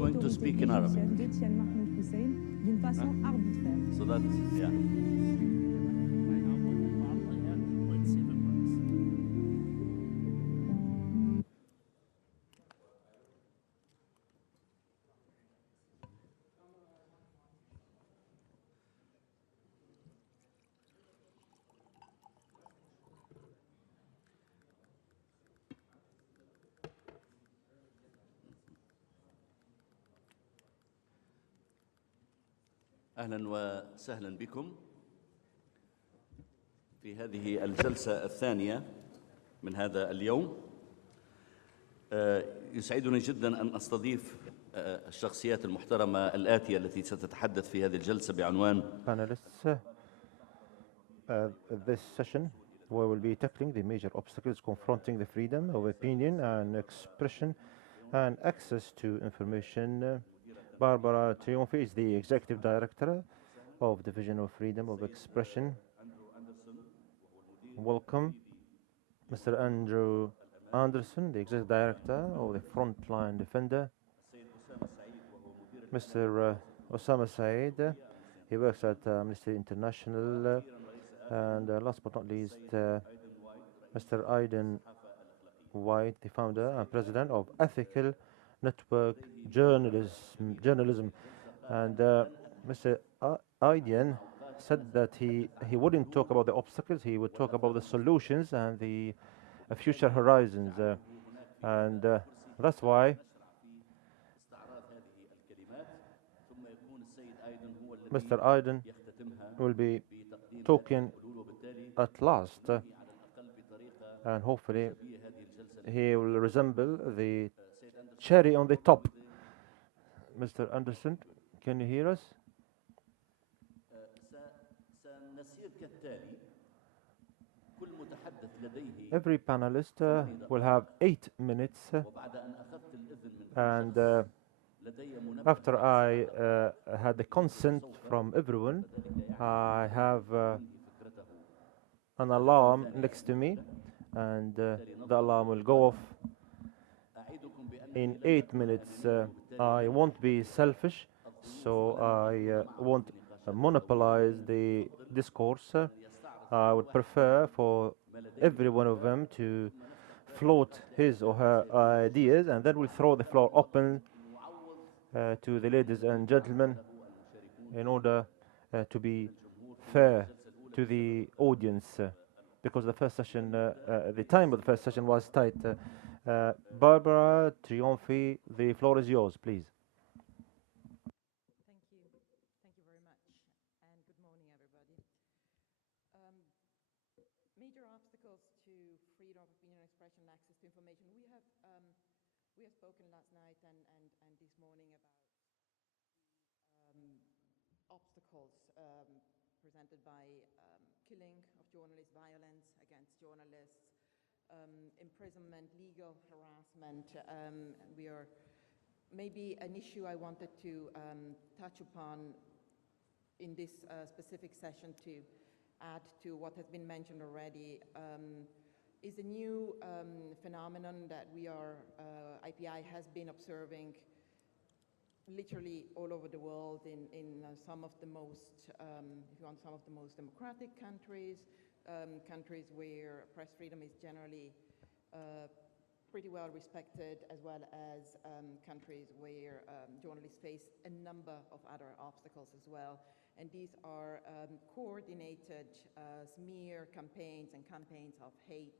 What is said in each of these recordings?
going to speak in Arabic. So that, yeah. أهلا وسهلا بكم في هذه الجلسة الثانية من هذا اليوم. يسعدني جدا أن أستضيف الشخصيات المحترمة الآتية التي ستتحدث في هذه الجلسة بعنوان Panelists, this session we will be tackling the major obstacles confronting the freedom of opinion and expression and access to information. Barbara Triumfi is the Executive Director of Division of Freedom of Expression. Welcome. Mr. Andrew Anderson, the Executive Director of the Frontline Defender. Mr. Osama Saeed, he works at Amnesty International. And last but not least, Mr. Aidan White, the founder and president of Ethical Network Journalism. And Mr. Aidan said that he wouldn't talk about the obstacles, he would talk about the solutions and the future horizons. And that's why Mr. Aidan will be talking at last, and hopefully he will resemble the cherry on the top. Mr. Anderson, can you hear us? Every panelist will have 8 minutes, and after I had the consent from everyone, I have an alarm next to me, and the alarm will go off in 8 minutes. I won't be selfish, so I won't monopolize the discourse. I would prefer for every one of them to float his or her ideas, and then we'll throw the floor open to the ladies and gentlemen in order to be fair to the audience, because the first session, the time of the first session was tight. Barbara Triumfi, the floor is yours, please. Thank you. Thank you very much. And good morning, everybody. Major obstacles to freedom of opinion, expression, and access to information. We have spoken last night and this morning about the obstacles presented by killing of journalists, violence against journalists, imprisonment, legal harassment. We are maybe an issue I wanted to touch upon in this specific session to add to what has been mentioned already, is a new phenomenon that IPI has been observing literally all over the world in some of the most, if you want, some of the most democratic countries, countries where press freedom is generally pretty well respected, as well as countries where journalists face a number of other obstacles as well. And these are coordinated smear campaigns and campaigns of hate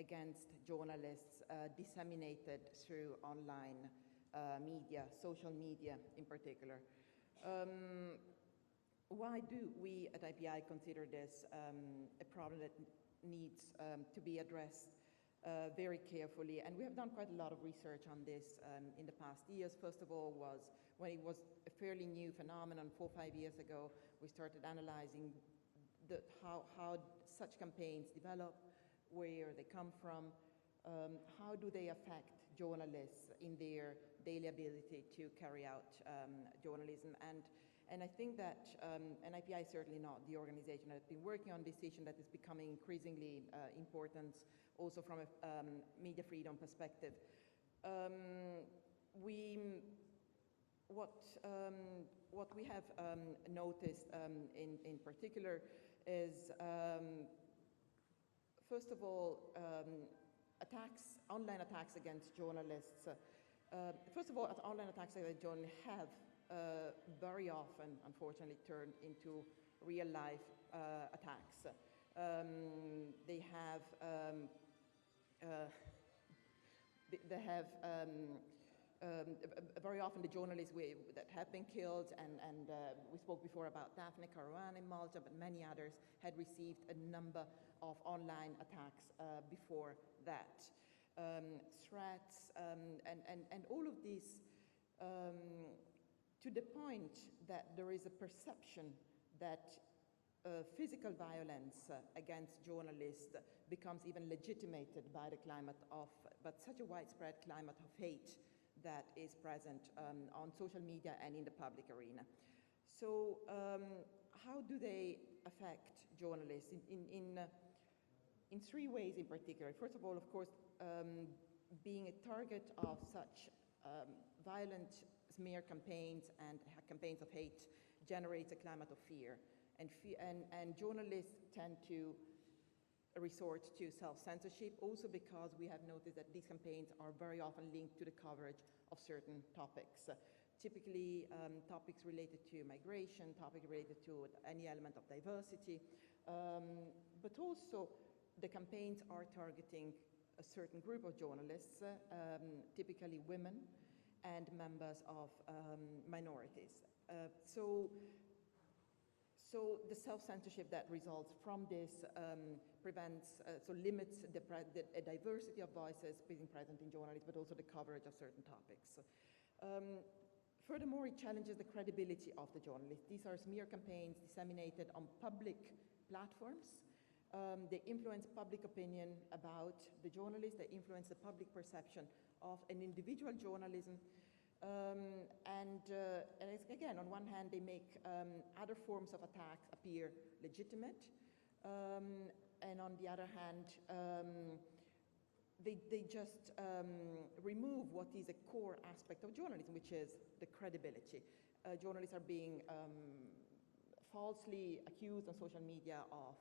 against journalists disseminated through online media, social media in particular. Why do we at IPI consider this a problem that needs to be addressed very carefully? And we have done quite a lot of research on this in the past years. First of all was when it was a fairly new phenomenon 4 or 5 years ago, we started analyzing how such campaigns develop, where they come from, how do they affect journalists in their daily ability to carry out journalism. And I think that, and IPI is certainly not the organization that has been working on this issue, that is becoming increasingly important also from a media freedom perspective. We what we have noticed in particular is, first of all, online attacks against journalists. First of all, online attacks against journalists have very often, unfortunately, turned into real-life attacks. They have very often the journalists that have been killed, and we spoke before about Daphne Caruana in Malta, but many others had received a number of online attacks before that. Threats and all of these, to the point that there is a perception that physical violence against journalists becomes even legitimated by the but such a widespread climate of hate that is present on social media and in the public arena. So how do they affect journalists? In three ways in particular. First of all, of course, being a target of such violent smear campaigns and campaigns of hate generates a climate of fear. And journalists tend to resort to self-censorship, also because we have noticed that these campaigns are very often linked to the coverage of certain topics. Typically topics related to migration, topics related to any element of diversity, but also the campaigns are targeting a certain group of journalists, typically women and members of minorities. So the self-censorship that results from this limits the diversity of voices being present in journalism, but also the coverage of certain topics. Furthermore, it challenges the credibility of the journalists. These are smear campaigns disseminated on public platforms. They influence public opinion about the journalist. They influence the public perception of an individual journalism. And again, on one hand, they make other forms of attacks appear legitimate. And on the other hand, they just remove what is a core aspect of journalism, which is the credibility. Journalists are being falsely accused on social media of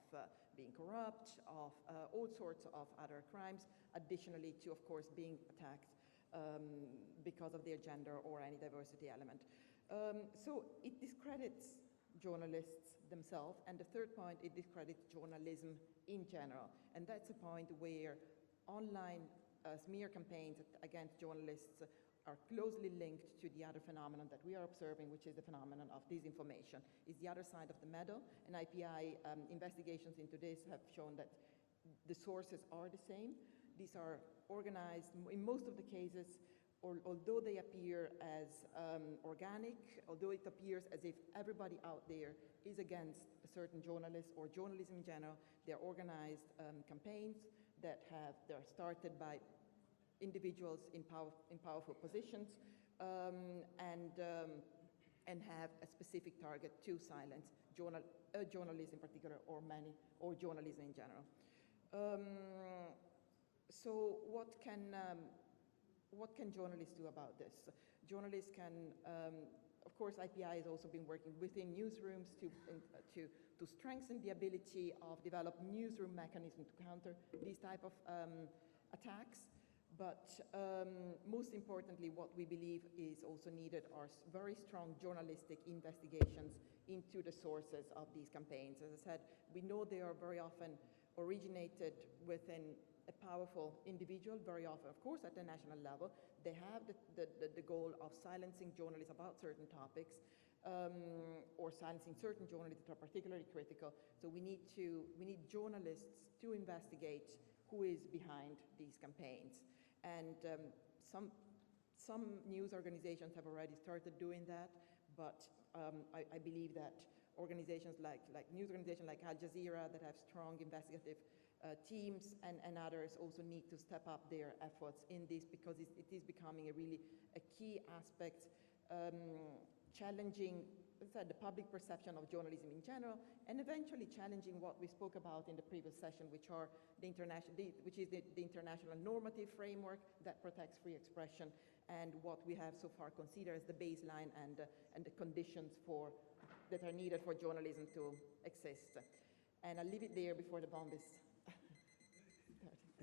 being corrupt, of all sorts of other crimes, additionally to, of course, being attacked because of their gender or any diversity element. So it discredits journalists themselves, and the third point, it discredits journalism in general. And that's a point where online smear campaigns against journalists are closely linked to the other phenomenon that we are observing, which is the phenomenon of disinformation. It's the other side of the medal, and IPI investigations into this have shown that the sources are the same. These are organized, in most of the cases, although they appear as organic, although it appears as if everybody out there is against a certain journalist or journalism in general, they're organized campaigns that they're started by individuals in powerful positions and have a specific target to silence journalists in particular, or journalism in general. So what can journalists do about this? Journalists can, of course, IPI has also been working within newsrooms to strengthen the ability of develop newsroom mechanisms to counter these type of attacks. But most importantly, what we believe is also needed are very strong journalistic investigations into the sources of these campaigns. As I said, we know they are very often originated within a powerful individual, very often, of course, at the national level. They have the goal of silencing journalists about certain topics, or silencing certain journalists that are particularly critical. So we need journalists to investigate who is behind these campaigns. And some news organizations have already started doing that, but I believe that organizations news organizations like Al Jazeera that have strong investigative teams and others also need to step up their efforts in this, because it is becoming a key aspect, challenging, as I said, the public perception of journalism in general, and eventually challenging what we spoke about in the previous session, which is the international normative framework that protects free expression and what we have so far considered as the baseline and the conditions that are needed for journalism to exist. And I'll leave it there before the bomb is started.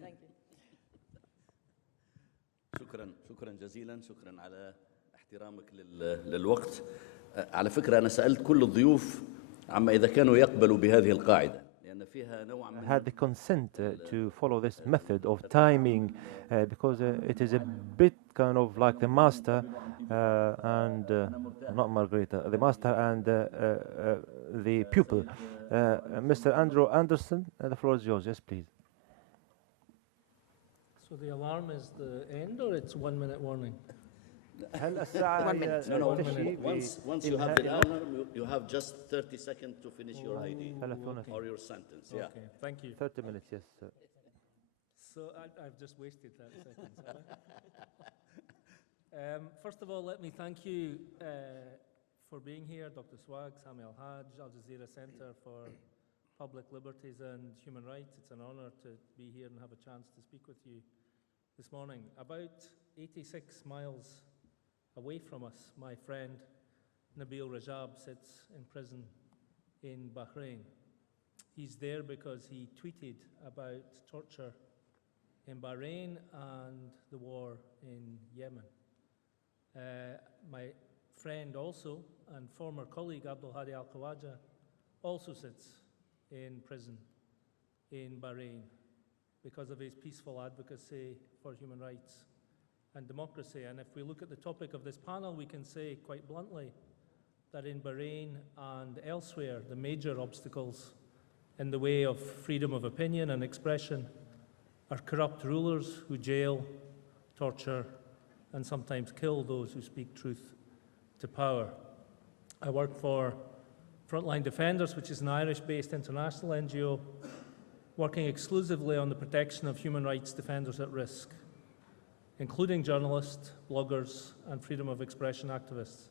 Thank you. شكرا جزيلا، شكرا على احترامك للوقت. على فكرة أنا سألت كل الضيوف عما إذا كانوا يقبلوا بهذه القاعدة لأن فيها نوع من had the consent to follow this method of timing because it is a bit kind of like the master and not Margarita, the master and the pupil. Mr. Andrew Anderson, the floor is yours. Yes, please. So the alarm is the end, or it's 1 minute warning? هل الساعة 1 minute. No, تنتهي once you have the alarm, you have just 30 seconds to finish your ID or your sentence. Yeah. Okay, thank you. 30 minutes, yes. Sir. So I've just wasted 30 seconds, have I? First of all, let me thank you for being here, Dr. Swag, Sami Al-Haj, Al Jazeera Center for Public Liberties and Human Rights. It's an honor to be here and have a chance to speak with you this morning. About 86 miles away from us, my friend Nabil Rajab sits in prison in Bahrain. He's there because he tweeted about torture in Bahrain and the war in Yemen. My friend also and former colleague Abdul Hadi Al-Khawaja also sits in prison in Bahrain because of his peaceful advocacy for human rights and democracy. And if we look at the topic of this panel, we can say quite bluntly that in Bahrain and elsewhere, the major obstacles in the way of freedom of opinion and expression are corrupt rulers who jail, torture, and sometimes kill those who speak truth to power. I work for Frontline Defenders, which is an Irish-based international NGO working exclusively on the protection of human rights defenders at risk, including journalists, bloggers, and freedom of expression activists.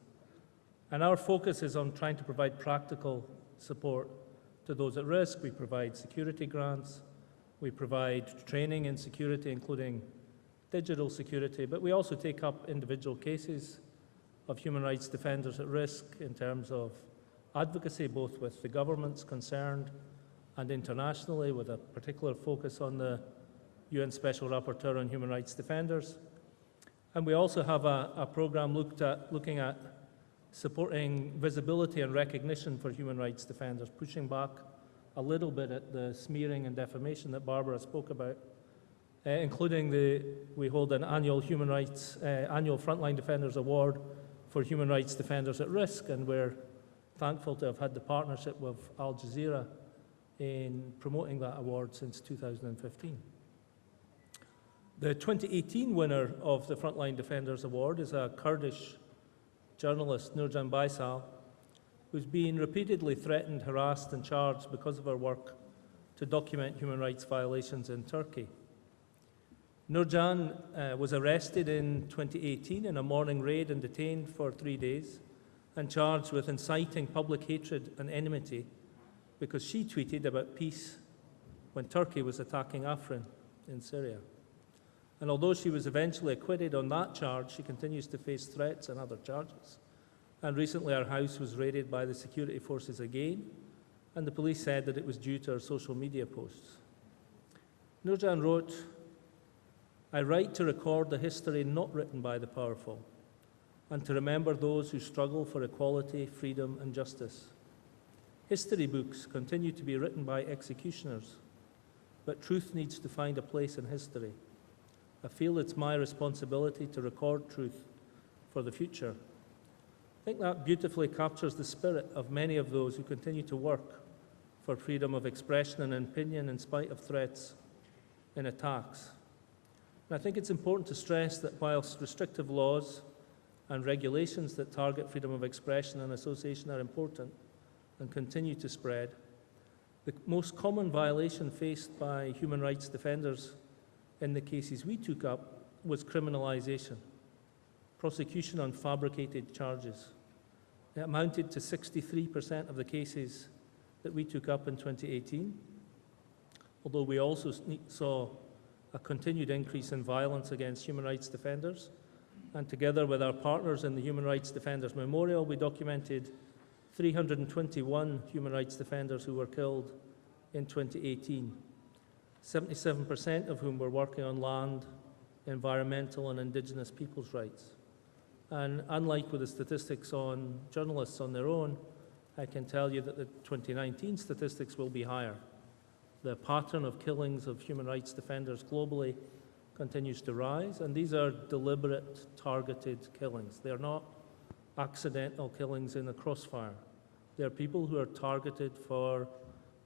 And our focus is on trying to provide practical support to those at risk. We provide security grants, we provide training in security, including digital security, but we also take up individual cases of human rights defenders at risk in terms of advocacy, both with the governments concerned and internationally, with a particular focus on the UN Special Rapporteur on Human Rights Defenders. And we also have a program looking at supporting visibility and recognition for human rights defenders, pushing back a little bit at the smearing and defamation that Barbara spoke about, including we hold an annual annual Frontline Defenders Award for human rights defenders at risk, and we're thankful to have had the partnership with Al Jazeera in promoting that award since 2015. The 2018 winner of the Frontline Defenders Award is a Kurdish journalist, Nurcan Baysal, who's been repeatedly threatened, harassed, and charged because of her work to document human rights violations in Turkey. Nurcan was arrested in 2018 in a morning raid and detained for 3 days and charged with inciting public hatred and enmity because she tweeted about peace when Turkey was attacking Afrin in Syria. And although she was eventually acquitted on that charge, she continues to face threats and other charges. And recently her house was raided by the security forces again, and the police said that it was due to her social media posts. Nurcan wrote, "I write to record the history not written by the powerful, and to remember those who struggle for equality, freedom, and justice. History books continue to be written by executioners, but truth needs to find a place in history. I feel it's my responsibility to record truth for the future." I think that beautifully captures the spirit of many of those who continue to work for freedom of expression and opinion in spite of threats and attacks. And I think it's important to stress that whilst restrictive laws and regulations that target freedom of expression and association are important and continue to spread, the most common violation faced by human rights defenders in the cases we took up was criminalization, prosecution on fabricated charges. It amounted to 63% of the cases that we took up in 2018, although we also saw a continued increase in violence against human rights defenders and together with our partners in the Human Rights Defenders Memorial, we documented 321 human rights defenders who were killed in 2018, 77% of whom were working on land, environmental and Indigenous peoples' rights. And unlike with the statistics on journalists on their own, I can tell you that the 2019 statistics will be higher. The pattern of killings of human rights defenders globally continues to rise, and these are deliberate, targeted killings. They are not accidental killings in the crossfire. They are people who are targeted for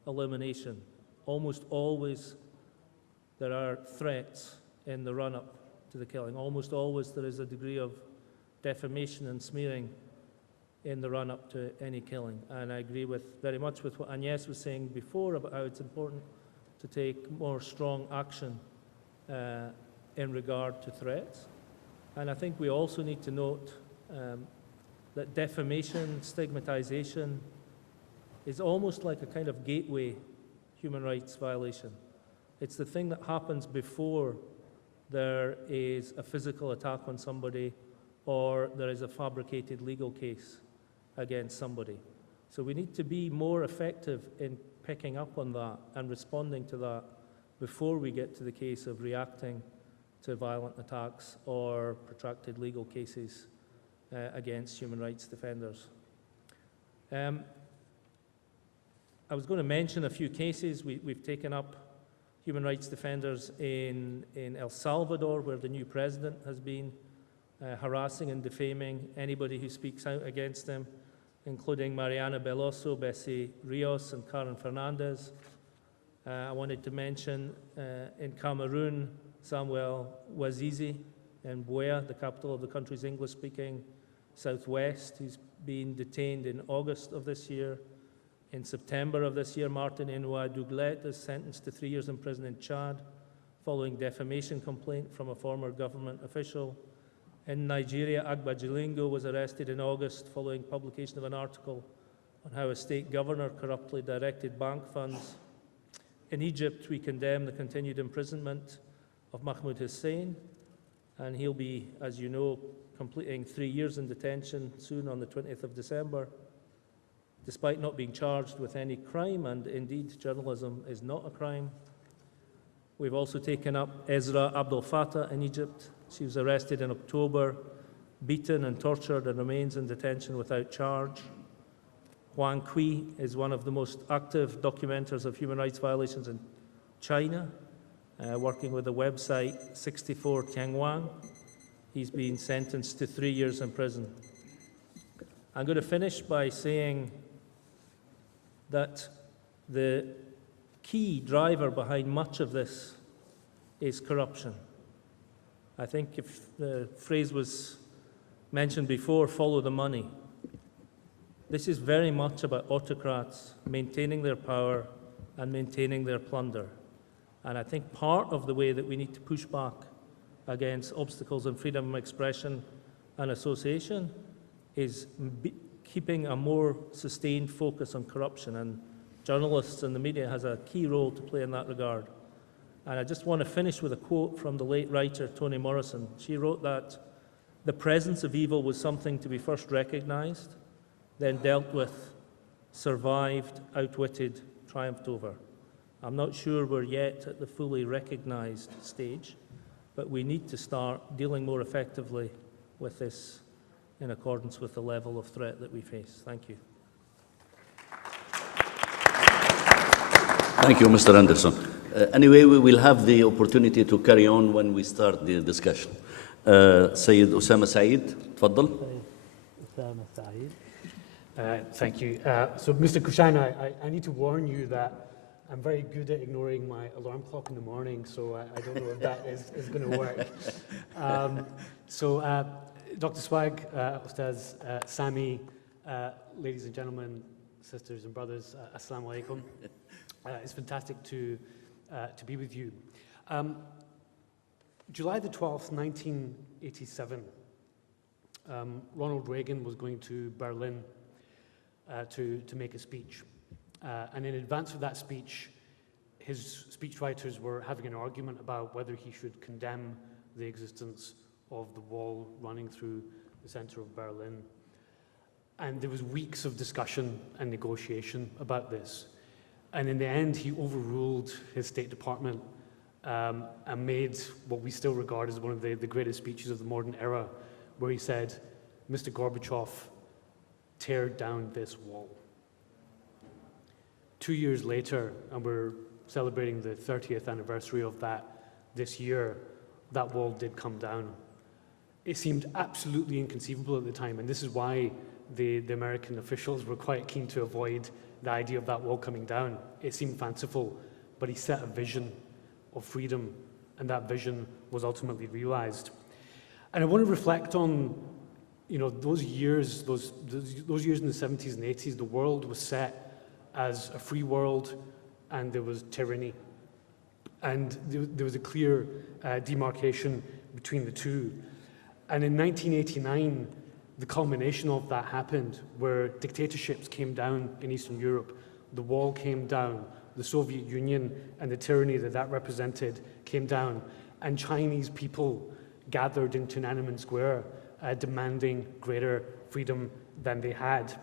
elimination. Almost always there are threats in the run-up to the killing. Almost always there is a degree of defamation and smearing in the run-up to any killing. And I agree very much with what Agnes was saying before about how it's important to take more strong action in regard to threats. And I think we also need to note that defamation, stigmatization is almost like a kind of gateway human rights violation. It's the thing that happens before there is a physical attack on somebody or there is a fabricated legal case against somebody. So we need to be more effective in picking up on that and responding to that before we get to the case of reacting to violent attacks or protracted legal cases against human rights defenders. I was going to mention a few cases. We've taken up human rights defenders in El Salvador, where the new president has been harassing and defaming anybody who speaks out against them, including Mariana Beloso, Bessie Rios, and Karen Fernandez. I wanted to mention in Cameroon, Samuel Wazizi in Buea, the capital of the country's English-speaking southwest, who's been detained in August of this year. In September of this year, Martin Inouye Douglet is sentenced to 3 years in prison in Chad following defamation complaint from a former government official. In Nigeria, Agba Jalingo was arrested in August following publication of an article on how a state governor corruptly directed bank funds. In Egypt, we condemn the continued imprisonment of Mahmoud Hussein, and he'll be, as you know, completing 3 years in detention soon on the 20th of December, despite not being charged with any crime, and indeed journalism is not a crime. We've also taken up Ezra Abdel Fattah in Egypt. She was arrested in October, beaten and tortured, and remains in detention without charge. Huang Kui is one of the most active documenters of human rights violations in China, working with the website 64 Tianguang. He's been sentenced to 3 years in prison. I'm going to finish by saying that the key driver behind much of this is corruption. I think if the phrase was mentioned before, follow the money. This is very much about autocrats maintaining their power and maintaining their plunder. And I think part of the way that we need to push back against obstacles in freedom of expression and association is keeping a more sustained focus on corruption. And journalists and the media has a key role to play in that regard. And I just want to finish with a quote from the late writer Toni Morrison. She wrote that the presence of evil was something to be first recognized, then dealt with, survived, outwitted, triumphed over. I'm not sure we're yet at the fully recognized stage, but we need to start dealing more effectively with this in accordance with the level of threat that we face. Thank you. Thank you, Mr. Anderson. Anyway, we will have the opportunity to carry on when we start the discussion. Sayyid Osama Saeed, تفضل. Osama Saeed. Thank you. So, Mr. Kushain, I need to warn you that I'm very good at ignoring my alarm clock in the morning, so I don't know if that is going to work. Dr. Swag, Ustaz Sami, ladies and gentlemen, sisters and brothers, Assalamu alaikum. It's fantastic to be with you. July the 12th, 1987, Ronald Reagan was going to Berlin to make a speech. And in advance of that speech, his speechwriters were having an argument about whether he should condemn the existence of the wall running through the center of Berlin. And there was weeks of discussion and negotiation about this. And in the end, he overruled his State Department and made what we still regard as one of the greatest speeches of the modern era, where he said, "Mr. Gorbachev, tear down this wall." 2 years later, and we're celebrating the 30th anniversary of that this year, that wall did come down. It seemed absolutely inconceivable at the time, and this is why the American officials were quite keen to avoid the idea of that wall coming down. It seemed fanciful, but he set a vision of freedom, and that vision was ultimately realized. And I want to reflect on, those years, those years in the 70s and 80s. The world was set as a free world, and there was tyranny. And there was a clear demarcation between the two. And in 1989, the culmination of that happened, where dictatorships came down in Eastern Europe, the wall came down, the Soviet Union and the tyranny that represented came down, and Chinese people gathered in Tiananmen Square, demanding greater freedom than they had.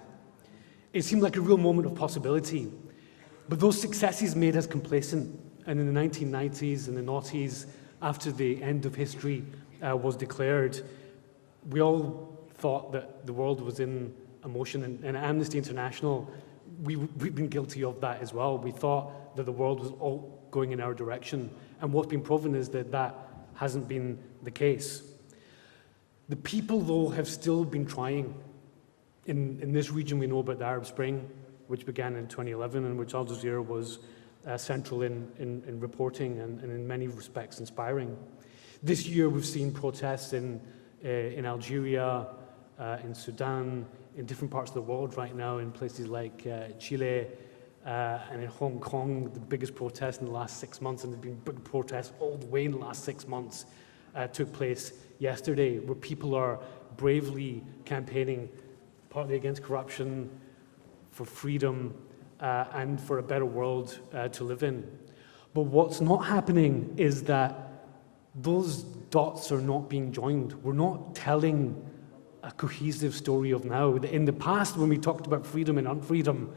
It seemed like a real moment of possibility, but those successes made us complacent. And in the 1990s and the noughties, after the end of history was declared, we all thought that the world was in a motion, and Amnesty International, we've been guilty of that as well. We thought that the world was all going in our direction, and what's been proven is that that hasn't been the case. The people, though, have still been trying. In this region, we know about the Arab Spring, which began in 2011, and which Al Jazeera was central in reporting and in many respects inspiring. This year, we've seen protests in Algeria, in Sudan, in different parts of the world right now, in places like Chile and in Hong Kong, the biggest protest in the last 6 months, and there's been big protests all the way in the last 6 months, took place yesterday, where people are bravely campaigning, partly against corruption, for freedom, and for a better world to live in. But what's not happening is that those dots are not being joined. We're not telling a cohesive story of now. In the past, when we talked about freedom and unfreedom,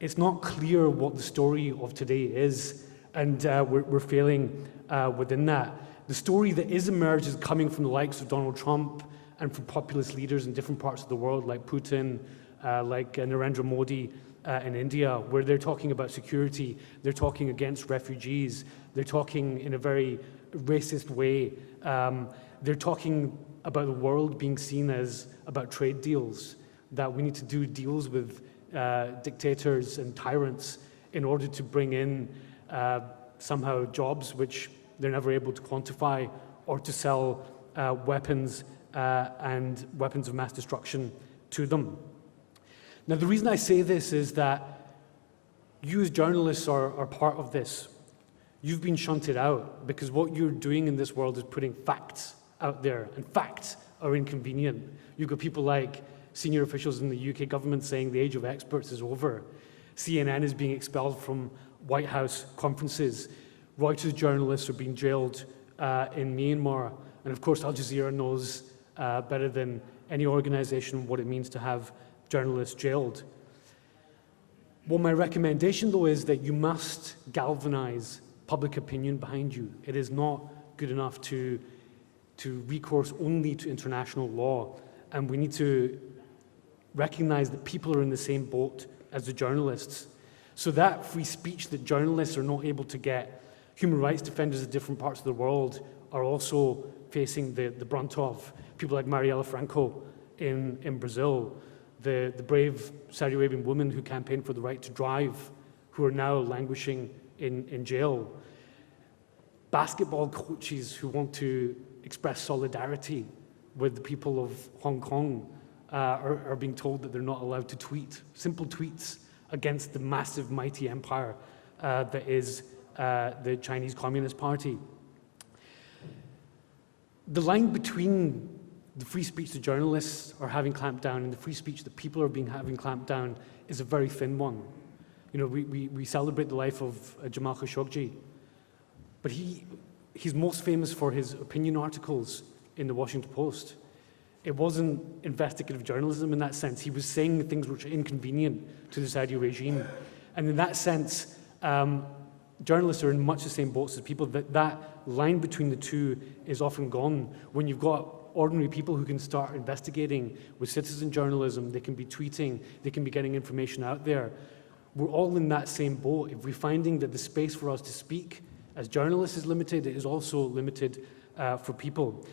it's not clear what the story of today is, and we're failing within that. The story that is emerged is coming from the likes of Donald Trump and from populist leaders in different parts of the world, like Putin, like Narendra Modi in India, where they're talking about security, they're talking against refugees, they're talking in a very racist way, they're talking about the world being seen as about trade deals, that we need to do deals with dictators and tyrants in order to bring in somehow jobs which they're never able to quantify, or to sell weapons and weapons of mass destruction to them. Now, the reason I say this is that you as journalists are part of this. You've been shunted out because what you're doing in this world is putting facts out there, and facts are inconvenient. You've got people like senior officials in the UK government saying the age of experts is over. CNN is being expelled from White House conferences. Reuters journalists are being jailed in Myanmar. And of course, Al Jazeera knows better than any organization what it means to have journalists jailed. Well, my recommendation, though, is that you must galvanize public opinion behind you. It is not good enough to recourse only to international law, and we need to recognize that people are in the same boat as the journalists. So that free speech that journalists are not able to get, human rights defenders in different parts of the world are also facing the brunt of. People like Marielle Franco in Brazil, the brave Saudi Arabian women who campaigned for the right to drive, who are now languishing in jail. Basketball coaches who want to express solidarity with the people of Hong Kong are being told that they're not allowed to tweet, simple tweets against the massive, mighty empire that is the Chinese Communist Party. The line between the free speech that journalists are having clamped down and the free speech that people are having clamped down is a very thin one. You know, we celebrate the life of Jamal Khashoggi, but he's most famous for his opinion articles in the Washington Post. It wasn't investigative journalism in that sense. He was saying things which are inconvenient to the Saudi regime. And in that sense, journalists are in much the same boats as people. That line between the two is often gone. When you've got ordinary people who can start investigating with citizen journalism, they can be tweeting, they can be getting information out there. We're all in that same boat. If we're finding that the space for us to speak as journalists is limited, it is also limited for people.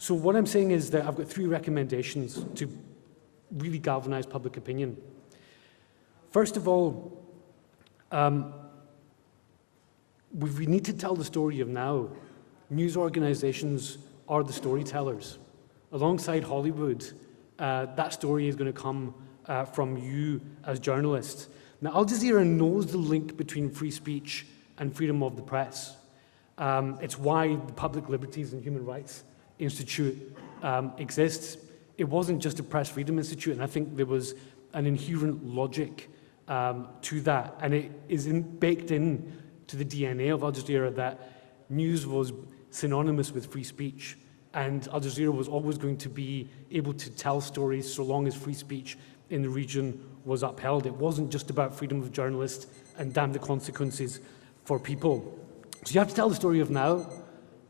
So what I'm saying is that I've got 3 recommendations to really galvanize public opinion. First of all, we need to tell the story of now. News organizations are the storytellers. Alongside Hollywood, that story is going to come from you as journalists. Now, Al Jazeera knows the link between free speech and freedom of the press. It's why the Public Liberties and Human Rights Institute exists. It wasn't just a press freedom institute, and I think there was an inherent logic to that, and it is baked in to the DNA of Al Jazeera that news was synonymous with free speech, and Al Jazeera was always going to be able to tell stories so long as free speech in the region was upheld. It wasn't just about freedom of journalists and damn the consequences for people. So you have to tell the story of now,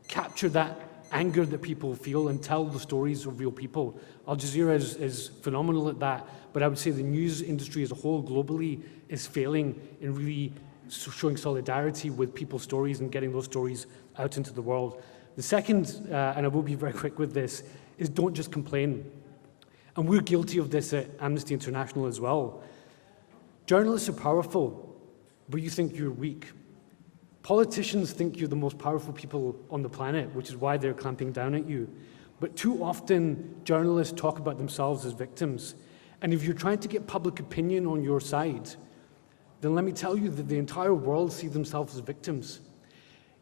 capture that anger that people feel, and tell the stories of real people. Al Jazeera is phenomenal at that, but I would say the news industry as a whole globally is failing in really showing solidarity with people's stories and getting those stories out into the world. The second, and I will be very quick with this, is don't just complain. And we're guilty of this at Amnesty International as well. Journalists are powerful, but you think you're weak. Politicians think you're the most powerful people on the planet, which is why they're clamping down at you. But too often, journalists talk about themselves as victims. And if you're trying to get public opinion on your side, then let me tell you that the entire world see themselves as victims.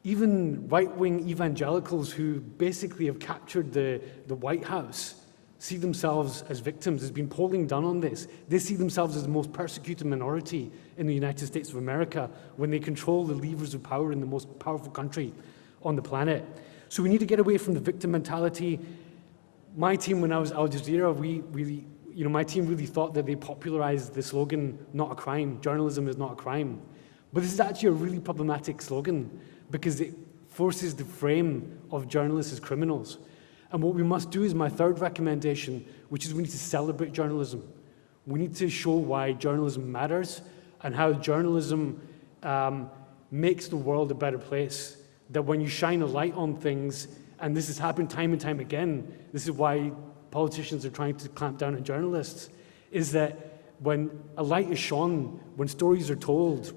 Even right-wing evangelicals who basically have captured the White House see themselves as victims. There's been polling done on this. They see themselves as the most persecuted minority in the United States of America when they control the levers of power in the most powerful country on the planet. So we need to get away from the victim mentality. My team, when I was at Al Jazeera, my team really thought that they popularized the slogan, "Not a crime, journalism is not a crime." But this is actually a really problematic slogan because it forces the frame of journalists as criminals. And what we must do is my third recommendation, which is we need to celebrate journalism. We need to show why journalism matters and how journalism makes the world a better place. That when you shine a light on things, and this has happened time and time again, this is why politicians are trying to clamp down on journalists, is that when a light is shone, when stories are told,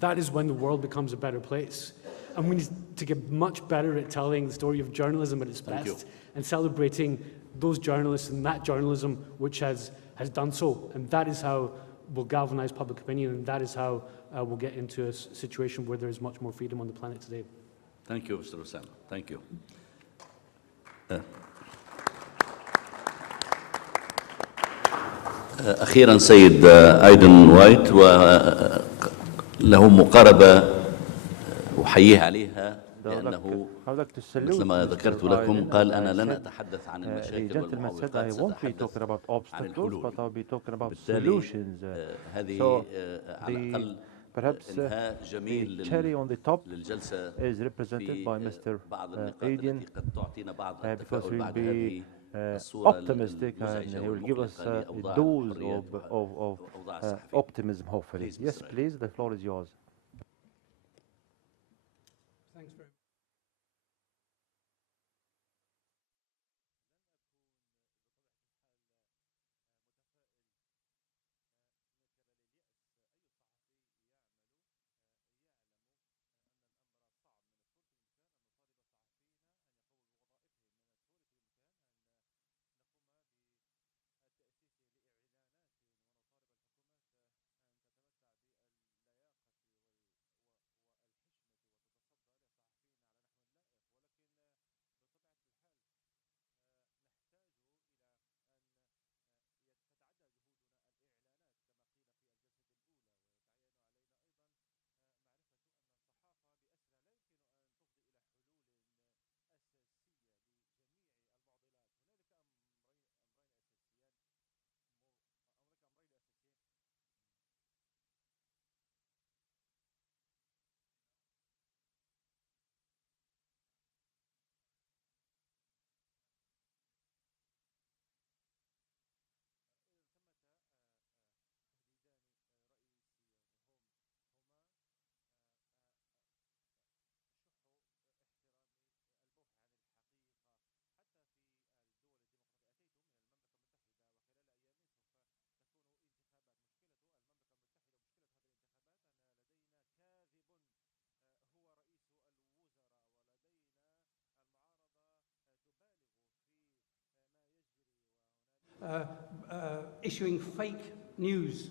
that is when the world becomes a better place. And we need to get much better at telling the story of journalism at its best and celebrating those journalists and that journalism which has done so. And that is how we'll galvanize public opinion, and that is how we'll get into a situation where there is much more freedom on the planet today. Thank you, Mr. Osama. Thank you. أخيرا سيد أيدن وايت وله مقاربة أحييه عليها لأنه مثل ما ذكرت لكم قال أنا لن أتحدث عن المشاكل والمعوقات سأتحدث عن الحلول بالتالي هذه على الأقل إنهاء جميل للجلسة في بعض النقاط التي قد تعطينا بعض التفاؤل بعد هذه optimistic, and he will give us a dose of optimism, hopefully. Yes, please, the floor is yours. issuing fake news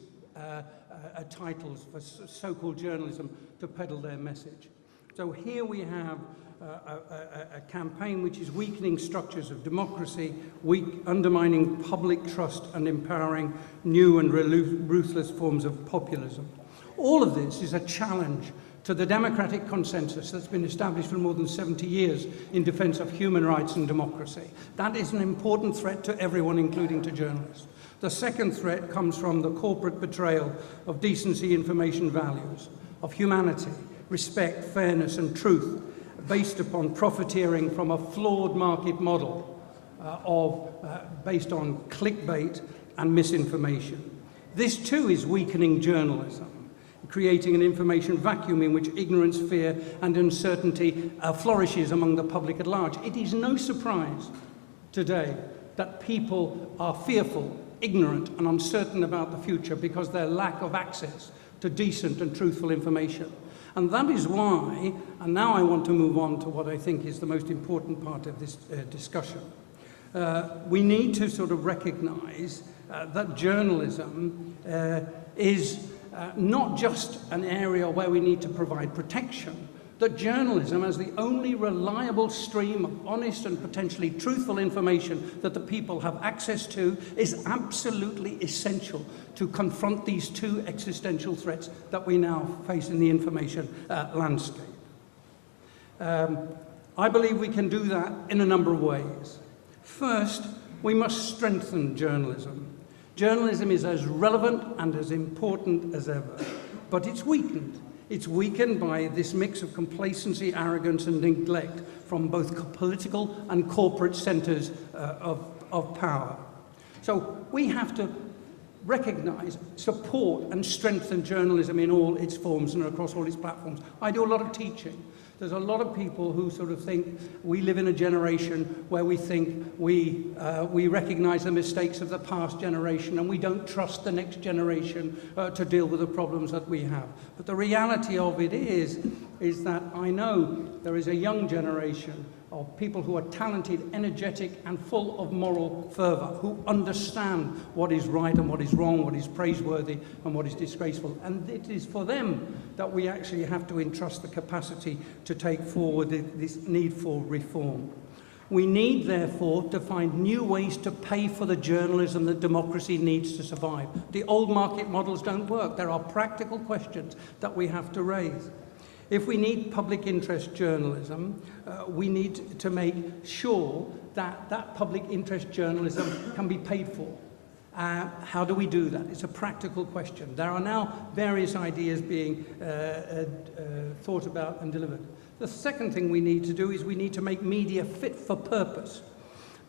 titles for so-called journalism to peddle their message. So here we have a campaign which is weakening structures of democracy, undermining public trust and empowering new and ruthless forms of populism. All of this is a challenge to the democratic consensus that's been established for more than 70 years in defense of human rights and democracy. That is an important threat to everyone, including to journalists. The second threat comes from the corporate betrayal of decency, information values, of humanity, respect, fairness, and truth, based upon profiteering from a flawed market model based on clickbait and misinformation. This too is weakening journalism, creating an information vacuum in which ignorance, fear, and uncertainty flourishes among the public at large. It is no surprise today that people are fearful, ignorant, and uncertain about the future because their lack of access to decent and truthful information. And that is why, and now I want to move on to what I think is the most important part of this discussion. We need to sort of recognize that journalism is not just an area where we need to provide protection, that journalism, as the only reliable stream of honest and potentially truthful information that the people have access to, is absolutely essential to confront these two existential threats that we now face in the information landscape. I believe we can do that in a number of ways. First, we must strengthen journalism. Journalism is as relevant and as important as ever, but it's weakened. It's weakened by this mix of complacency, arrogance, and neglect from both political and corporate centers of power. So we have to recognize, support, and strengthen journalism in all its forms and across all its platforms. I do a lot of teaching. There's a lot of people who sort of think we live in a generation where we think we recognize the mistakes of the past generation and we don't trust the next generation to deal with the problems that we have. But the reality of it is that I know there is a young generation of people who are talented, energetic, and full of moral fervor, who understand what is right and what is wrong, what is praiseworthy and what is disgraceful. And it is for them that we actually have to entrust the capacity to take forward this need for reform. We need, therefore, to find new ways to pay for the journalism that democracy needs to survive. The old market models don't work. There are practical questions that we have to raise. If we need public interest journalism, we need to make sure that that public interest journalism can be paid for. How do we do that? It's a practical question. There are now various ideas being thought about and delivered. The second thing we need to do is we need to make media fit for purpose.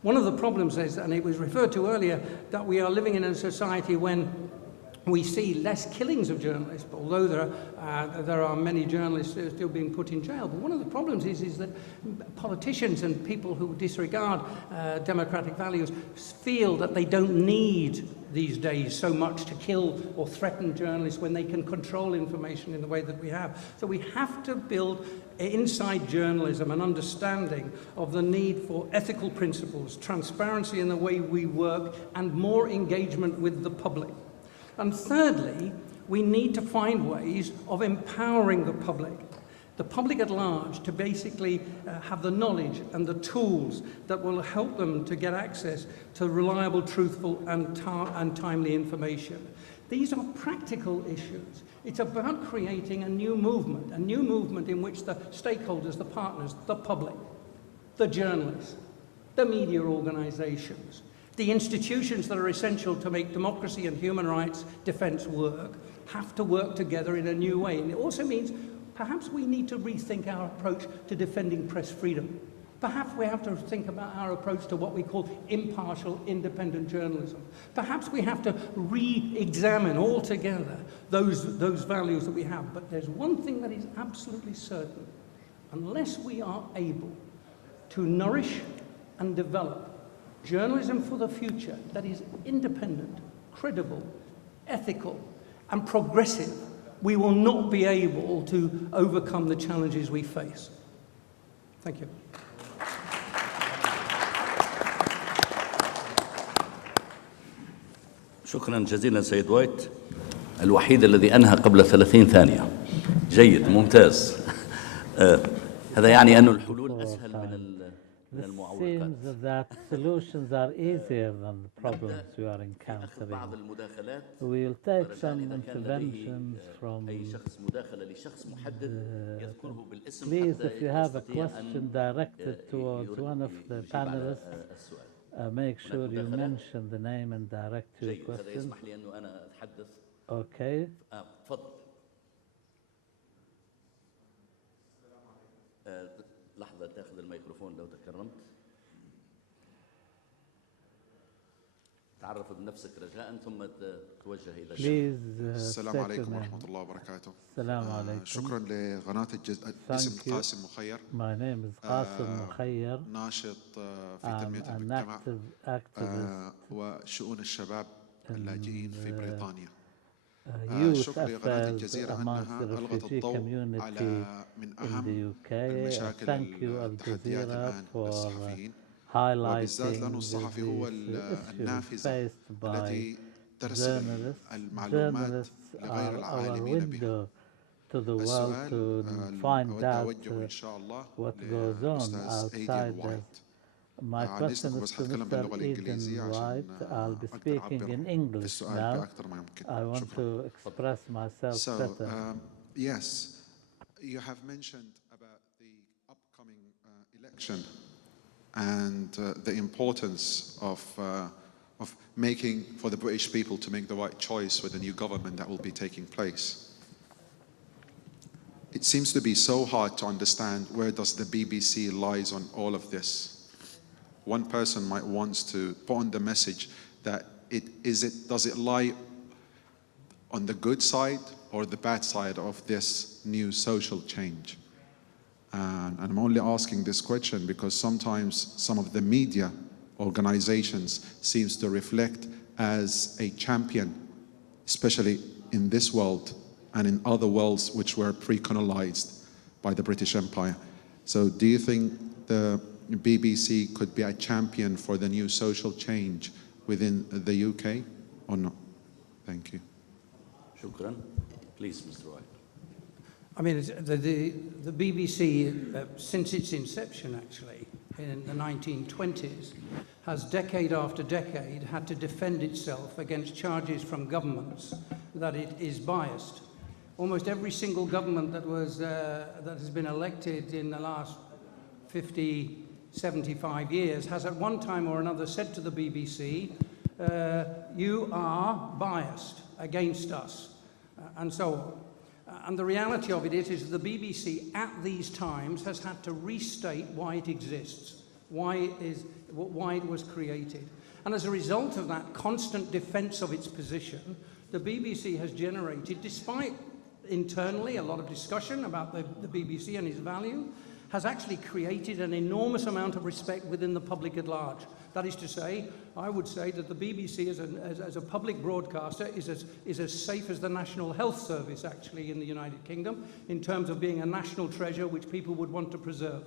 One of the problems is, and it was referred to earlier, that we are living in a society when we see less killings of journalists, although there are many journalists still being put in jail. But one of the problems is that politicians and people who disregard democratic values feel that they don't need these days so much to kill or threaten journalists when they can control information in the way that we have. So we have to build inside journalism an understanding of the need for ethical principles, transparency in the way we work, and more engagement with the public. And thirdly, we need to find ways of empowering the public at large, to basically have the knowledge and the tools that will help them to get access to reliable, truthful, and timely information. These are practical issues. It's about creating a new movement in which the stakeholders, the partners, the public, the journalists, the media organizations, the institutions that are essential to make democracy and human rights defense work, have to work together in a new way. And it also means perhaps we need to rethink our approach to defending press freedom. Perhaps we have to think about our approach to what we call impartial, independent journalism. Perhaps we have to re-examine altogether those values that we have. But there's one thing that is absolutely certain. Unless we are able to nourish and develop journalism for the future that is independent, credible, ethical, and progressive, we will not be able to overcome the challenges we face. Thank you. شكرا جزيلا سيد وايت، الوحيد الذي أنهى قبل 30 ثانية. جيد، ممتاز. هذا يعني أن الحلول أسهل من المعوقات. It seems that solutions are easier than the problems we are بعض encountering. المداخلات. We will take رجاء some إذا كان interventions لديه from أي شخص مداخلة لشخص محدد يذكره بالاسم Please, حتى if you have a يستطيع question أن directed towards one of the يجيب على panelists, السؤال. make sure you مداخلات؟ mention the name and direct your جيد، هذا question. يسمح لي أنه أنا أتحدث. Okay. تفضل. لحظة تأخذ الميكروفون لو تكرمت. تعرف بنفسك رجاء ثم توجه إلى Please, السلام عليكم ورحمة الله وبركاته. السلام عليكم. شكرا لقناة اسم قاسم مخير. My name is قاسم مخير. ناشط في تنمية المجتمع وشؤون الشباب اللاجئين في بريطانيا. شكرا لقناة الجزيرة أنها ألغت الضوء على من أهم المشاكل والتحديات الآن للصحفيين، وبالذات لأن الصحفي هو النافذة التي ترسل المعلومات لغير العالمين بها. السؤال متوجه إن شاء الله للأستاذ إيدن وايت. My question is to Mr. Eden White. I'll be speaking in English now. I want to express myself better. Yes, you have mentioned about the upcoming election and the importance of making for the British people to make the right choice with the new government that will be taking place. It seems to be so hard to understand where does the BBC lies on all of this. One person might want to put on the message that does it lie on the good side or the bad side of this new social change? And I'm only asking this question because sometimes some of the media organizations seems to reflect as a champion, especially in this world and in other worlds which were pre-colonized by the British Empire. So do you think the BBC could be a champion for the new social change within the UK or not? Thank you. شكرا. Please, Mr. White. I mean, the BBC, since its inception actually, in the 1920s, has decade after decade had to defend itself against charges from governments that it is biased. Almost every single government that has been elected in the last 50, 75 years has at one time or another said to the BBC, you are biased against us, and so on. And the reality of it is the BBC at these times has had to restate why it exists, why it was created. And as a result of that constant defense of its position, the BBC has generated, despite internally a lot of discussion about the BBC and its value, has actually created an enormous amount of respect within the public at large. That is to say, I would say that the BBC as a public broadcaster is as safe as the National Health Service actually in the United Kingdom in terms of being a national treasure which people would want to preserve.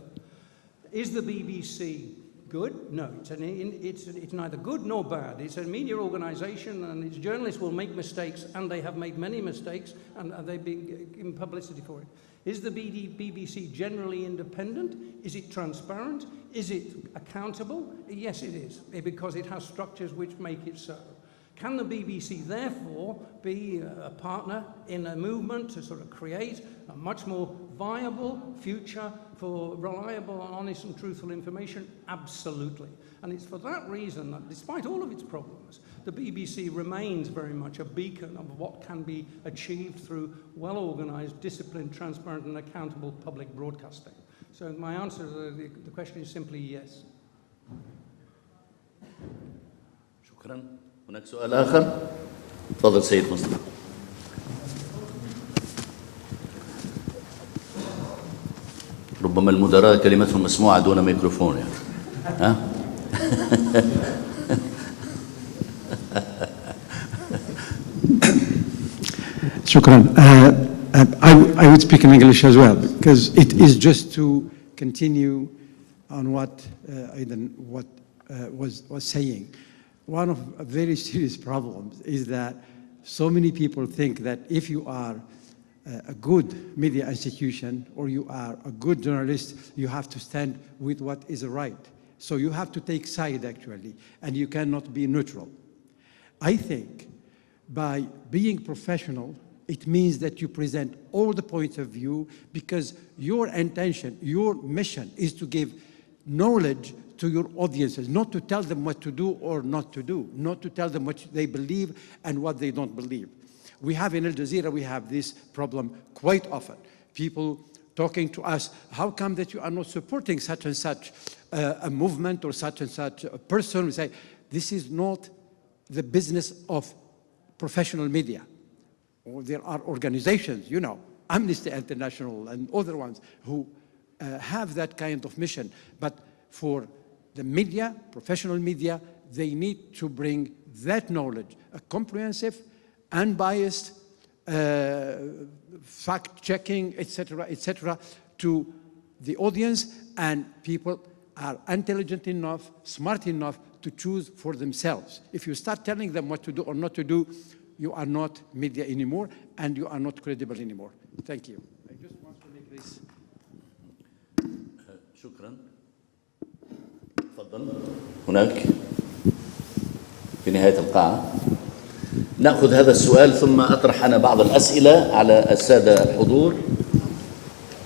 Is the BBC good? No, it's neither good nor bad. It's a media organisation and its journalists will make mistakes, and they have made many mistakes, and they've been given publicity for it. Is the BBC generally independent? Is it transparent? Is it accountable? Yes, it is, because it has structures which make it so. Can the BBC therefore be a partner in a movement to sort of create a much more viable future for reliable and honest and truthful information? Absolutely. And it's for that reason that despite all of its problems, the BBC remains very much a beacon of what can be achieved through well-organised, disciplined, transparent and accountable public broadcasting. So my answer to the question is simply yes. شكرا. هناك سؤال آخر؟ تفضل سيد مصطفى. ربما المدراء كلمتهم مسموعة دون ميكروفون يعني. ها؟ Shukran. I would speak in English as well, because it is just to continue on what Aidan was saying. one of very serious problems is that so many people think that if you are a good media institution or you are a good journalist, you have to stand with what is right. So you have to take side, actually, and you cannot be neutral. I think by being professional, it means that you present all the points of view, because your intention, your mission is to give knowledge to your audiences, not to tell them what to do or not to do, not to tell them what they believe and what they don't believe. We have in Al Jazeera, we have this problem quite often. People talking to us, how come that you are not supporting such and such a movement or such and such a person? We say, this is not the business of professional media. Or there are organizations, you know, Amnesty International and other ones who have that kind of mission. But for the media, professional media, they need to bring that knowledge, a comprehensive, unbiased, fact-checking, etc., to the audience, and people are intelligent enough, smart enough to choose for themselves. If you start telling them what to do or not to do, you are not media anymore, and you are not credible anymore. Thank you. I just want to make this. شكرا. تفضل هناك في نهاية القاعة. نأخذ هذا السؤال ثم أطرح أنا بعض الأسئلة على السادة الحضور,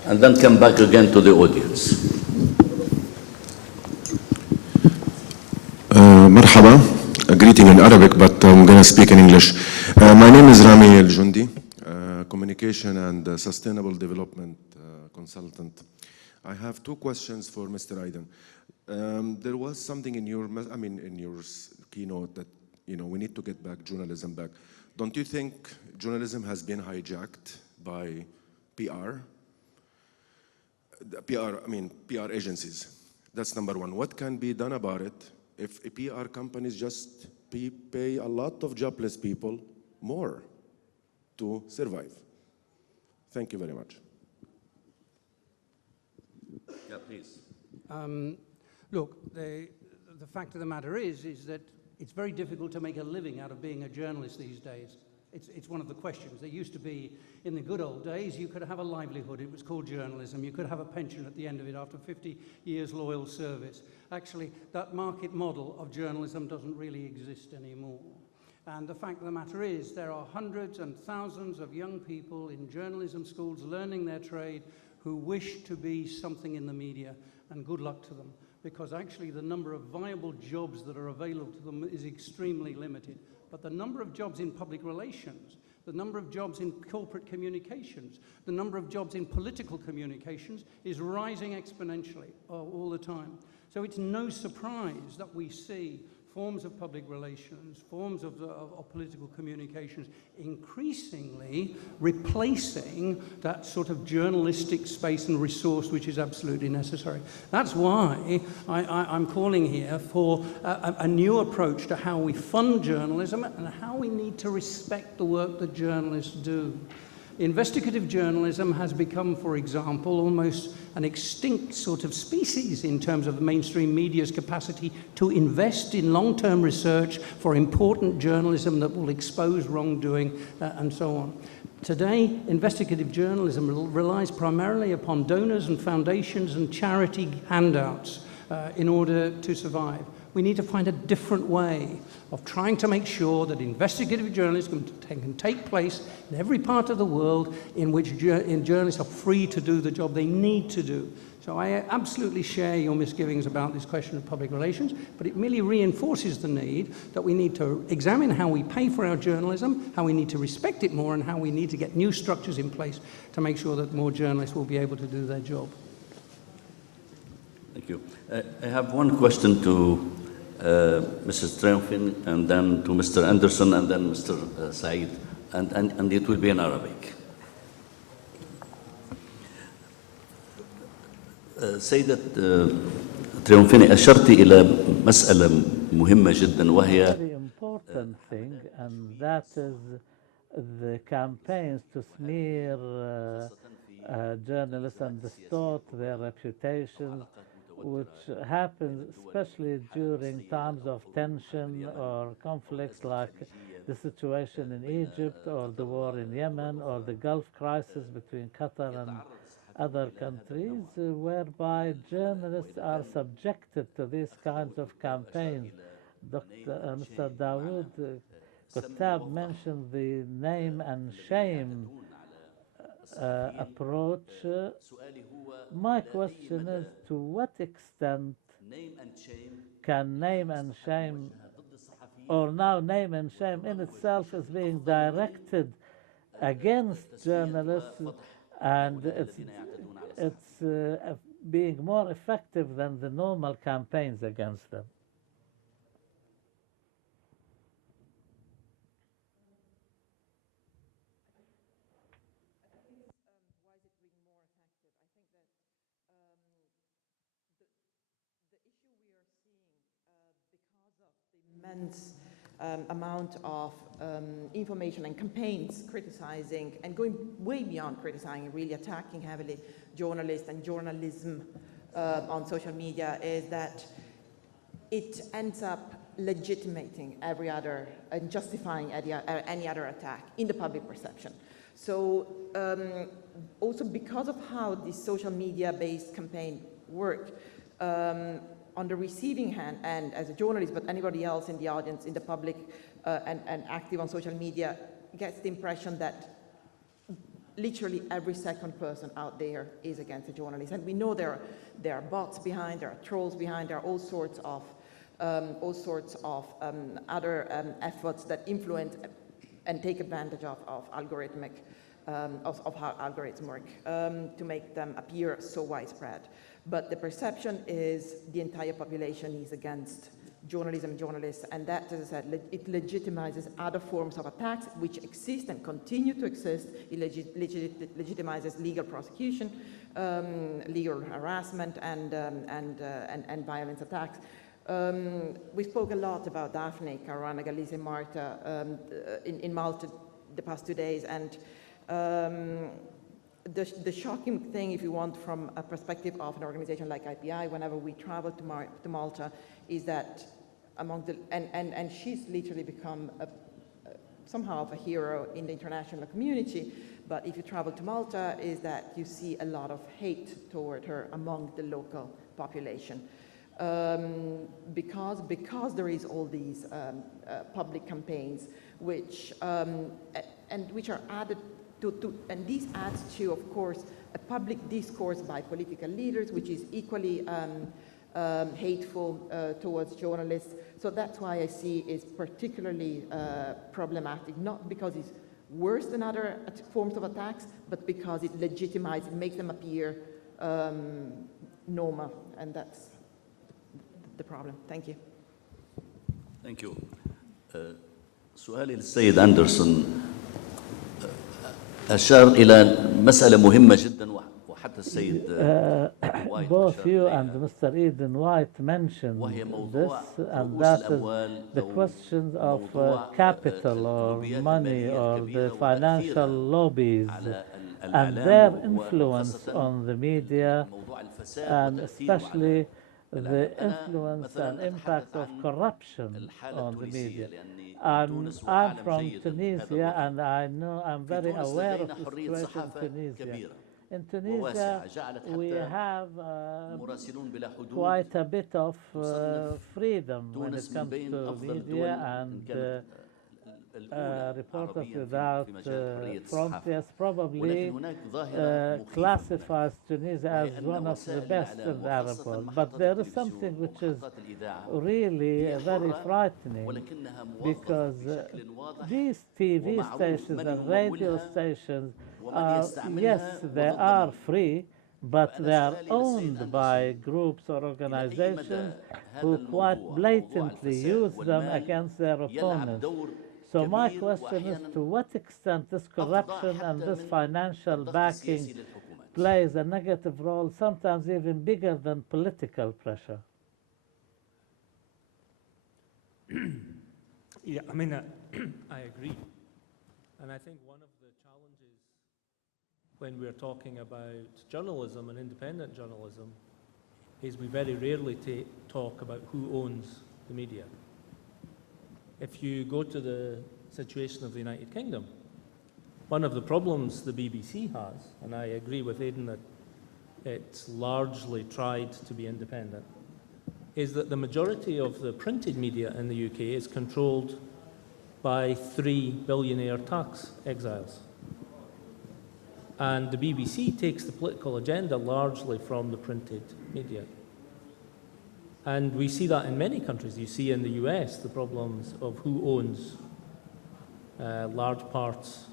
and then come back again to the audience. مرحبا. A greeting in Arabic, but I'm going to speak in English. My name is Rami El-Jundi, Communication and Sustainable Development Consultant. I have two questions for Mr. Aiden. There was something in your, in your keynote that, we need to get back journalism back. Don't you think journalism has been hijacked by PR? PR agencies. That's number one. What can be done about it if PR companies just pay a lot of jobless people more to survive? Thank you very much. Yeah, please. Look, the fact of the matter is that it's very difficult to make a living out of being a journalist these days. It's one of the questions. There used to be, in the good old days, you could have a livelihood. It was called journalism. You could have a pension at the end of it after 50 years loyal service. Actually, that market model of journalism doesn't really exist anymore. And the fact of the matter is there are hundreds and thousands of young people in journalism schools learning their trade who wish to be something in the media, and good luck to them, because actually the number of viable jobs that are available to them is extremely limited. But the number of jobs in public relations, the number of jobs in corporate communications, the number of jobs in political communications is rising exponentially all the time. So it's no surprise that we see forms of public relations, forms of political communications increasingly replacing that sort of journalistic space and resource which is absolutely necessary. That's why I'm calling here for a new approach to how we fund journalism and how we need to respect the work that journalists do. Investigative journalism has become, for example, almost an extinct sort of species in terms of the mainstream media's capacity to invest in long-term research for important journalism that will expose wrongdoing and so on. Today, investigative journalism relies primarily upon donors and foundations and charity handouts in order to survive. We need to find a different way of trying to make sure that investigative journalism can take place in every part of the world in which journalists are free to do the job they need to do. So I absolutely share your misgivings about this question of public relations, but it merely reinforces the need that we need to examine how we pay for our journalism, how we need to respect it more, and how we need to get new structures in place to make sure that more journalists will be able to do their job. Thank you. I have one question to Mrs. Triumphine, and then to Mr. Anderson, and then Mr. Said, and it will be in Arabic. سيدة تريومفيني أشرت إلى مسألة مهمة جدا وهي very important thing, and that is the campaigns to smear journalists and distort their reputations which happens especially during times of tension or conflicts like the situation in Egypt or the war in Yemen or the Gulf crisis between Qatar and other countries, whereby journalists are subjected to these kinds of campaigns. Mr. Dawood Kuttab mentioned the name and shame approach. My question is, to what extent can name and shame, or now name and shame in itself is being directed against journalists, and it's being more effective than the normal campaigns against them? Immense amount of information and campaigns criticizing and going way beyond criticizing, really attacking heavily journalists and journalism on social media, is that it ends up legitimating every other and justifying any other attack in the public perception. So also because of how this social media-based campaign work, on the receiving hand, and as a journalist, but anybody else in the audience, in the public, and active on social media, gets the impression that literally every second person out there is against a journalist. And we know there are bots behind, there are trolls behind, there are all sorts of other efforts that influence and take advantage of algorithmic, of how algorithms work to make them appear so widespread. But the perception is the entire population is against journalism and journalists, and that, as I said, it legitimizes other forms of attacks which exist and continue to exist. It legitimizes legal prosecution, legal harassment, and violence attacks. We spoke a lot about Daphne Caruana Galizia Marta in Malta the past 2 days, and the shocking thing, if you want, from a perspective of an organization like IPI, whenever we travel to Malta, is that among the, and she's literally become somehow of a hero in the international community, but if you travel to Malta, is that you see a lot of hate toward her among the local population. Because there is all these public campaigns which, and which are added and these adds to, of course, a public discourse by political leaders, which is equally hateful towards journalists. So that's why I see it's particularly problematic, not because it's worse than other forms of attacks, but because it legitimizes, it makes them appear normal, and that's the problem. Thank you. Thank you. سؤالي للسيد أندرسون أشار إلى مسألة مهمة جدا وحتى السيد both you and Mr. Eden White mentioned this, and that is the questions of capital or money or the financial lobbies and their influence on the media, and especially the influence and impact of corruption on the media. I'm from Tunisia, and I know I'm very aware of the situation in Tunisia. In Tunisia, we have quite a bit of freedom when it comes to media, and Reporters Without Frontiers probably classifies Tunisia as one of the best in the Arab world. But there is something which is really very frightening, because these TV stations and radio stations are, yes, they are free, but they are owned by groups or organizations who quite blatantly use them against their opponents. So my question is, to what extent this corruption and this financial backing plays a negative role, sometimes even bigger than political pressure? Yeah, I mean, I agree. And I think one of the challenges when we're talking about journalism and independent journalism is we very rarely talk about who owns the media. If you go to the situation of the United Kingdom, one of the problems the BBC has, and I agree with Aidan that it's largely tried to be independent, is that the majority of the printed media in the UK is controlled by 3 billionaire tax exiles. And the BBC takes the political agenda largely from the printed media. And we see that in many countries. You see in the US the problems of who owns large parts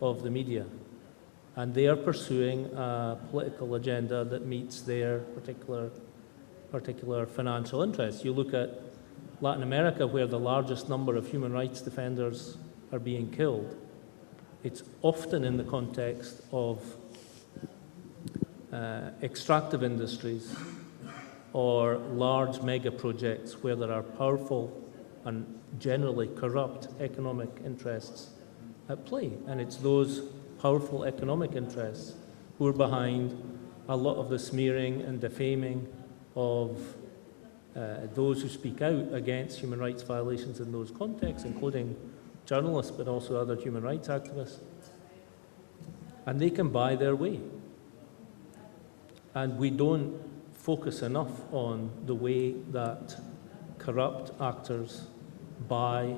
of the media. And they are pursuing a political agenda that meets their particular financial interests. You look at Latin America, where the largest number of human rights defenders are being killed. It's often in the context of extractive industries or large mega projects where there are powerful and generally corrupt economic interests at play. And it's those powerful economic interests who are behind a lot of the smearing and defaming of those who speak out against human rights violations in those contexts, including journalists, but also other human rights activists. And they can buy their way. And we don't focus enough on the way that corrupt actors buy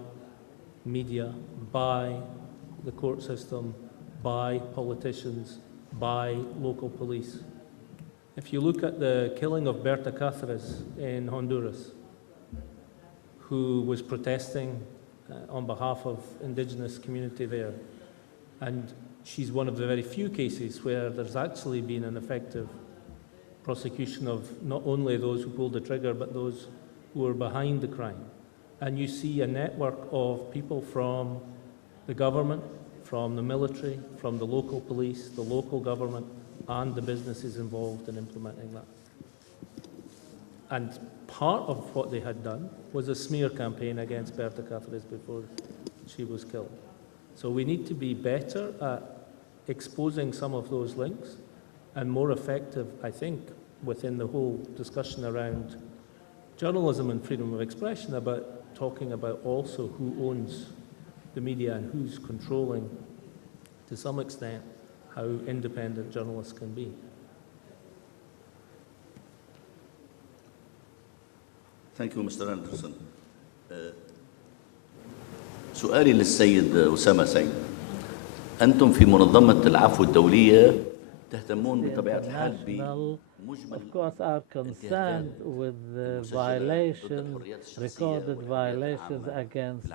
media, buy the court system, buy politicians, buy local police. If you look at the killing of Berta Cáceres in Honduras, who was protesting on behalf of indigenous community there, and she's one of the very few cases where there's actually been an effective prosecution of not only those who pulled the trigger, but those who were behind the crime. And you see a network of people from the government, from the military, from the local police, the local government, and the businesses involved in implementing that. And part of what they had done was a smear campaign against Berta Cáceres before she was killed. So we need to be better at exposing some of those links and more effective, I think, within the whole discussion around journalism and freedom of expression, about talking about also who owns the media and who's controlling, to some extent, how independent journalists can be. Thank you, Mr. Anderson. سؤالي للسيد أسامة سعيد. أنتم في منظمة العفو الدولية تهتمون بطبيعة الحال بمجمل of course are concerned with the violations, recorded violations against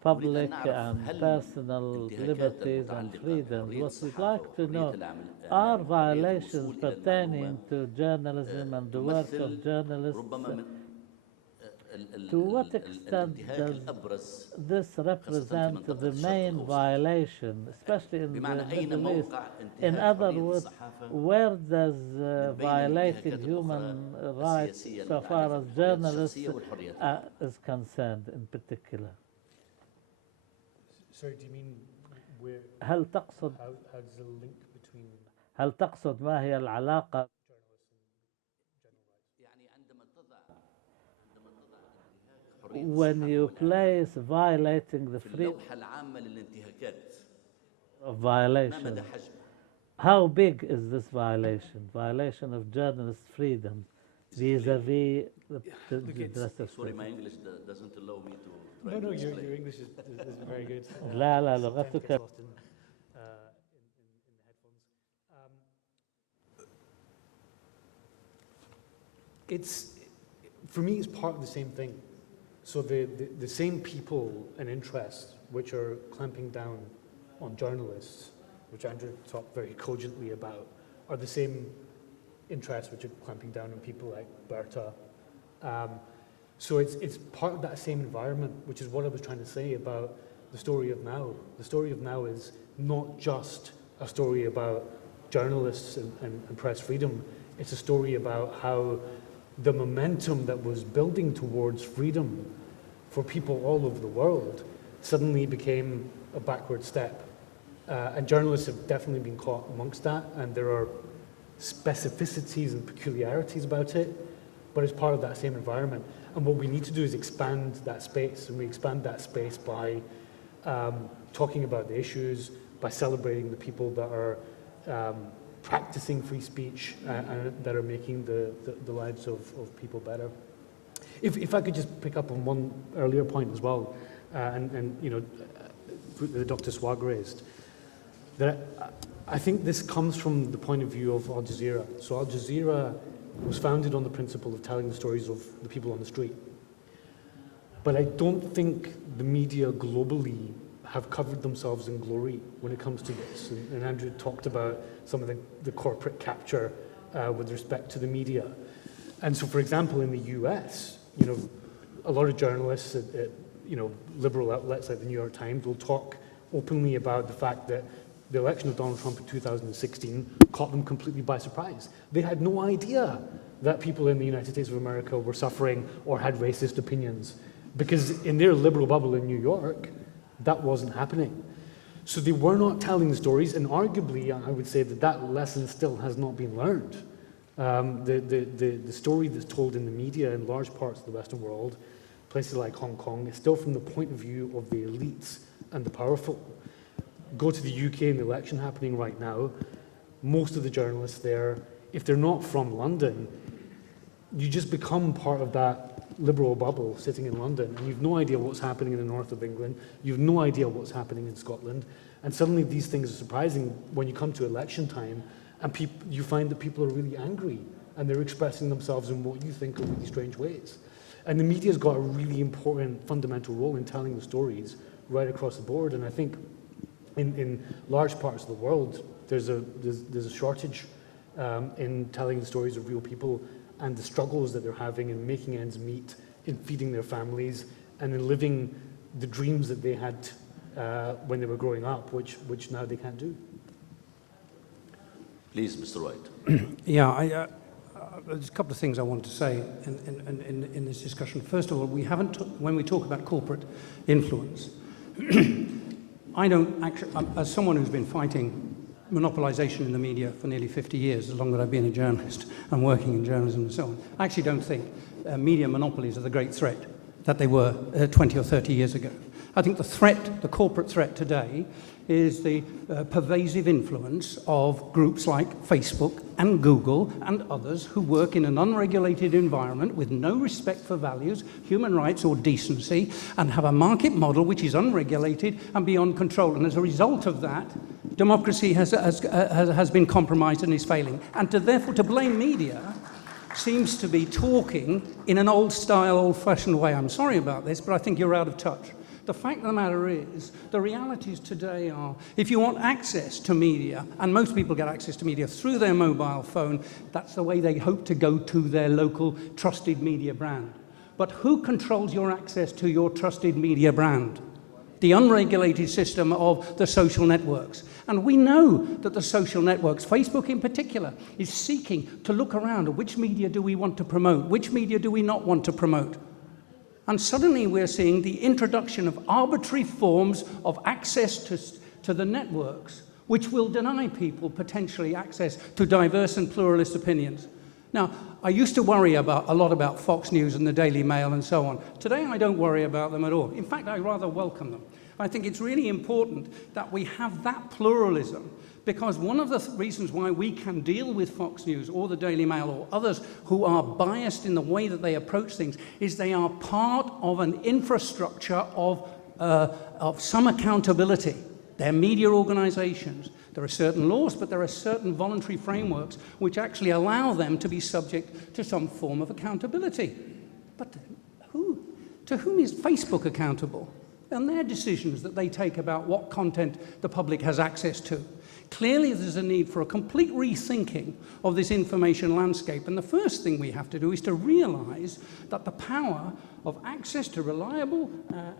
public and personal liberties and freedoms. What we'd like to know are violations pertaining to journalism and the work of journalists. To what extent does this represent the main violation, especially in the Middle East? In other words, where does violating human rights so far as journalists is concerned in particular? Sorry, do you mean where? هل تقصد How does the link between هل تقصد ما هي العلاقة when you place violating the freedom of violation? How big is this violation? Violation of journalist freedom vis-a-vis the Sorry, my English doesn't allow me to try No, to your explain. English is very good. لا لا Sometimes لغتك gets lost in the headphones. It's, for me, it's part of the same thing. So the same people and interests which are clamping down on journalists, which Andrew talked very cogently about, are the same interests which are clamping down on people like Berta. So it's part of that same environment, which is what I was trying to say about the story of now. The story of now is not just a story about journalists and press freedom. It's a story about how the momentum that was building towards freedom for people all over the world suddenly became a backward step. And journalists have definitely been caught amongst that, and there are specificities and peculiarities about it. but it's part of that same environment. And what we need to do is expand that space, and we expand that space by talking about the issues, by celebrating the people that are practicing free speech and that are making the lives of people better. If I could just pick up on one earlier point as well, and you know, that Dr. Swag raised, that I think this comes from the point of view of Al Jazeera. So Al Jazeera was founded on the principle of telling the stories of the people on the street. But I don't think the media globally have covered themselves in glory when it comes to this. And Andrew talked about some of the corporate capture with respect to the media. And so, for example, in the US, you know, a lot of journalists at you know, liberal outlets like the New York Times will talk openly about the fact that the election of Donald Trump in 2016 caught them completely by surprise. They had no idea that people in the United States of America were suffering or had racist opinions, because in their liberal bubble in New York, that wasn't happening. So they were not telling the stories, and arguably, I would say that that lesson still has not been learned. The story that's told in the media in large parts of the Western world, places like Hong Kong, is still from the point of view of the elites and the powerful. Go to the UK and the election happening right now, most of the journalists there, if they're not from London, you just become part of that liberal bubble sitting in London, and you've no idea what's happening in the north of England, you've no idea what's happening in Scotland, and suddenly these things are surprising when you come to election time, and you find that people are really angry, and they're expressing themselves in what you think are really strange ways. And the media's got a really important fundamental role in telling the stories right across the board, and I think in large parts of the world, there's a shortage in telling the stories of real people and the struggles that they're having in making ends meet, in feeding their families, and in living the dreams that they had when they were growing up, which now they can't do. Please, Mr. White. Yeah, there's a couple of things I want to say in this discussion. First of all, when we talk about corporate influence, I don't actually, as someone who's been fighting monopolization in the media for nearly 50 years, as long as I've been a journalist and working in journalism and so on, I actually don't think media monopolies are the great threat that they were 20 or 30 years ago. I think the threat, the corporate threat today, is the pervasive influence of groups like Facebook and Google and others who work in an unregulated environment with no respect for values, human rights or decency, and have a market model which is unregulated and beyond control. And as a result of that, democracy has been compromised and is failing. And therefore to blame media seems to be talking in an old-style, old-fashioned way. I'm sorry about this, but I think you're out of touch. The fact of the matter is, the realities today are, if you want access to media, and most people get access to media through their mobile phone, that's the way they hope to go to their local trusted media brand. But who controls your access to your trusted media brand? The unregulated system of the social networks. And we know that the social networks, Facebook in particular, is seeking to look around at which media do we want to promote, which media do we not want to promote. And suddenly we're seeing the introduction of arbitrary forms of access to the networks, which will deny people potentially access to diverse and pluralist opinions. Now, I used to worry a lot about Fox News and the Daily Mail and so on. Today, I don't worry about them at all. In fact, I rather welcome them. I think it's really important that we have that pluralism, because one of the reasons why we can deal with Fox News or the Daily Mail or others who are biased in the way that they approach things is they are part of an infrastructure of some accountability. They're media organizations. There are certain laws, but there are certain voluntary frameworks which actually allow them to be subject to some form of accountability. But to whom is Facebook accountable? And their decisions that they take about what content the public has access to. Clearly, there's a need for a complete rethinking of this information landscape. And the first thing we have to do is to realize that the power of access to reliable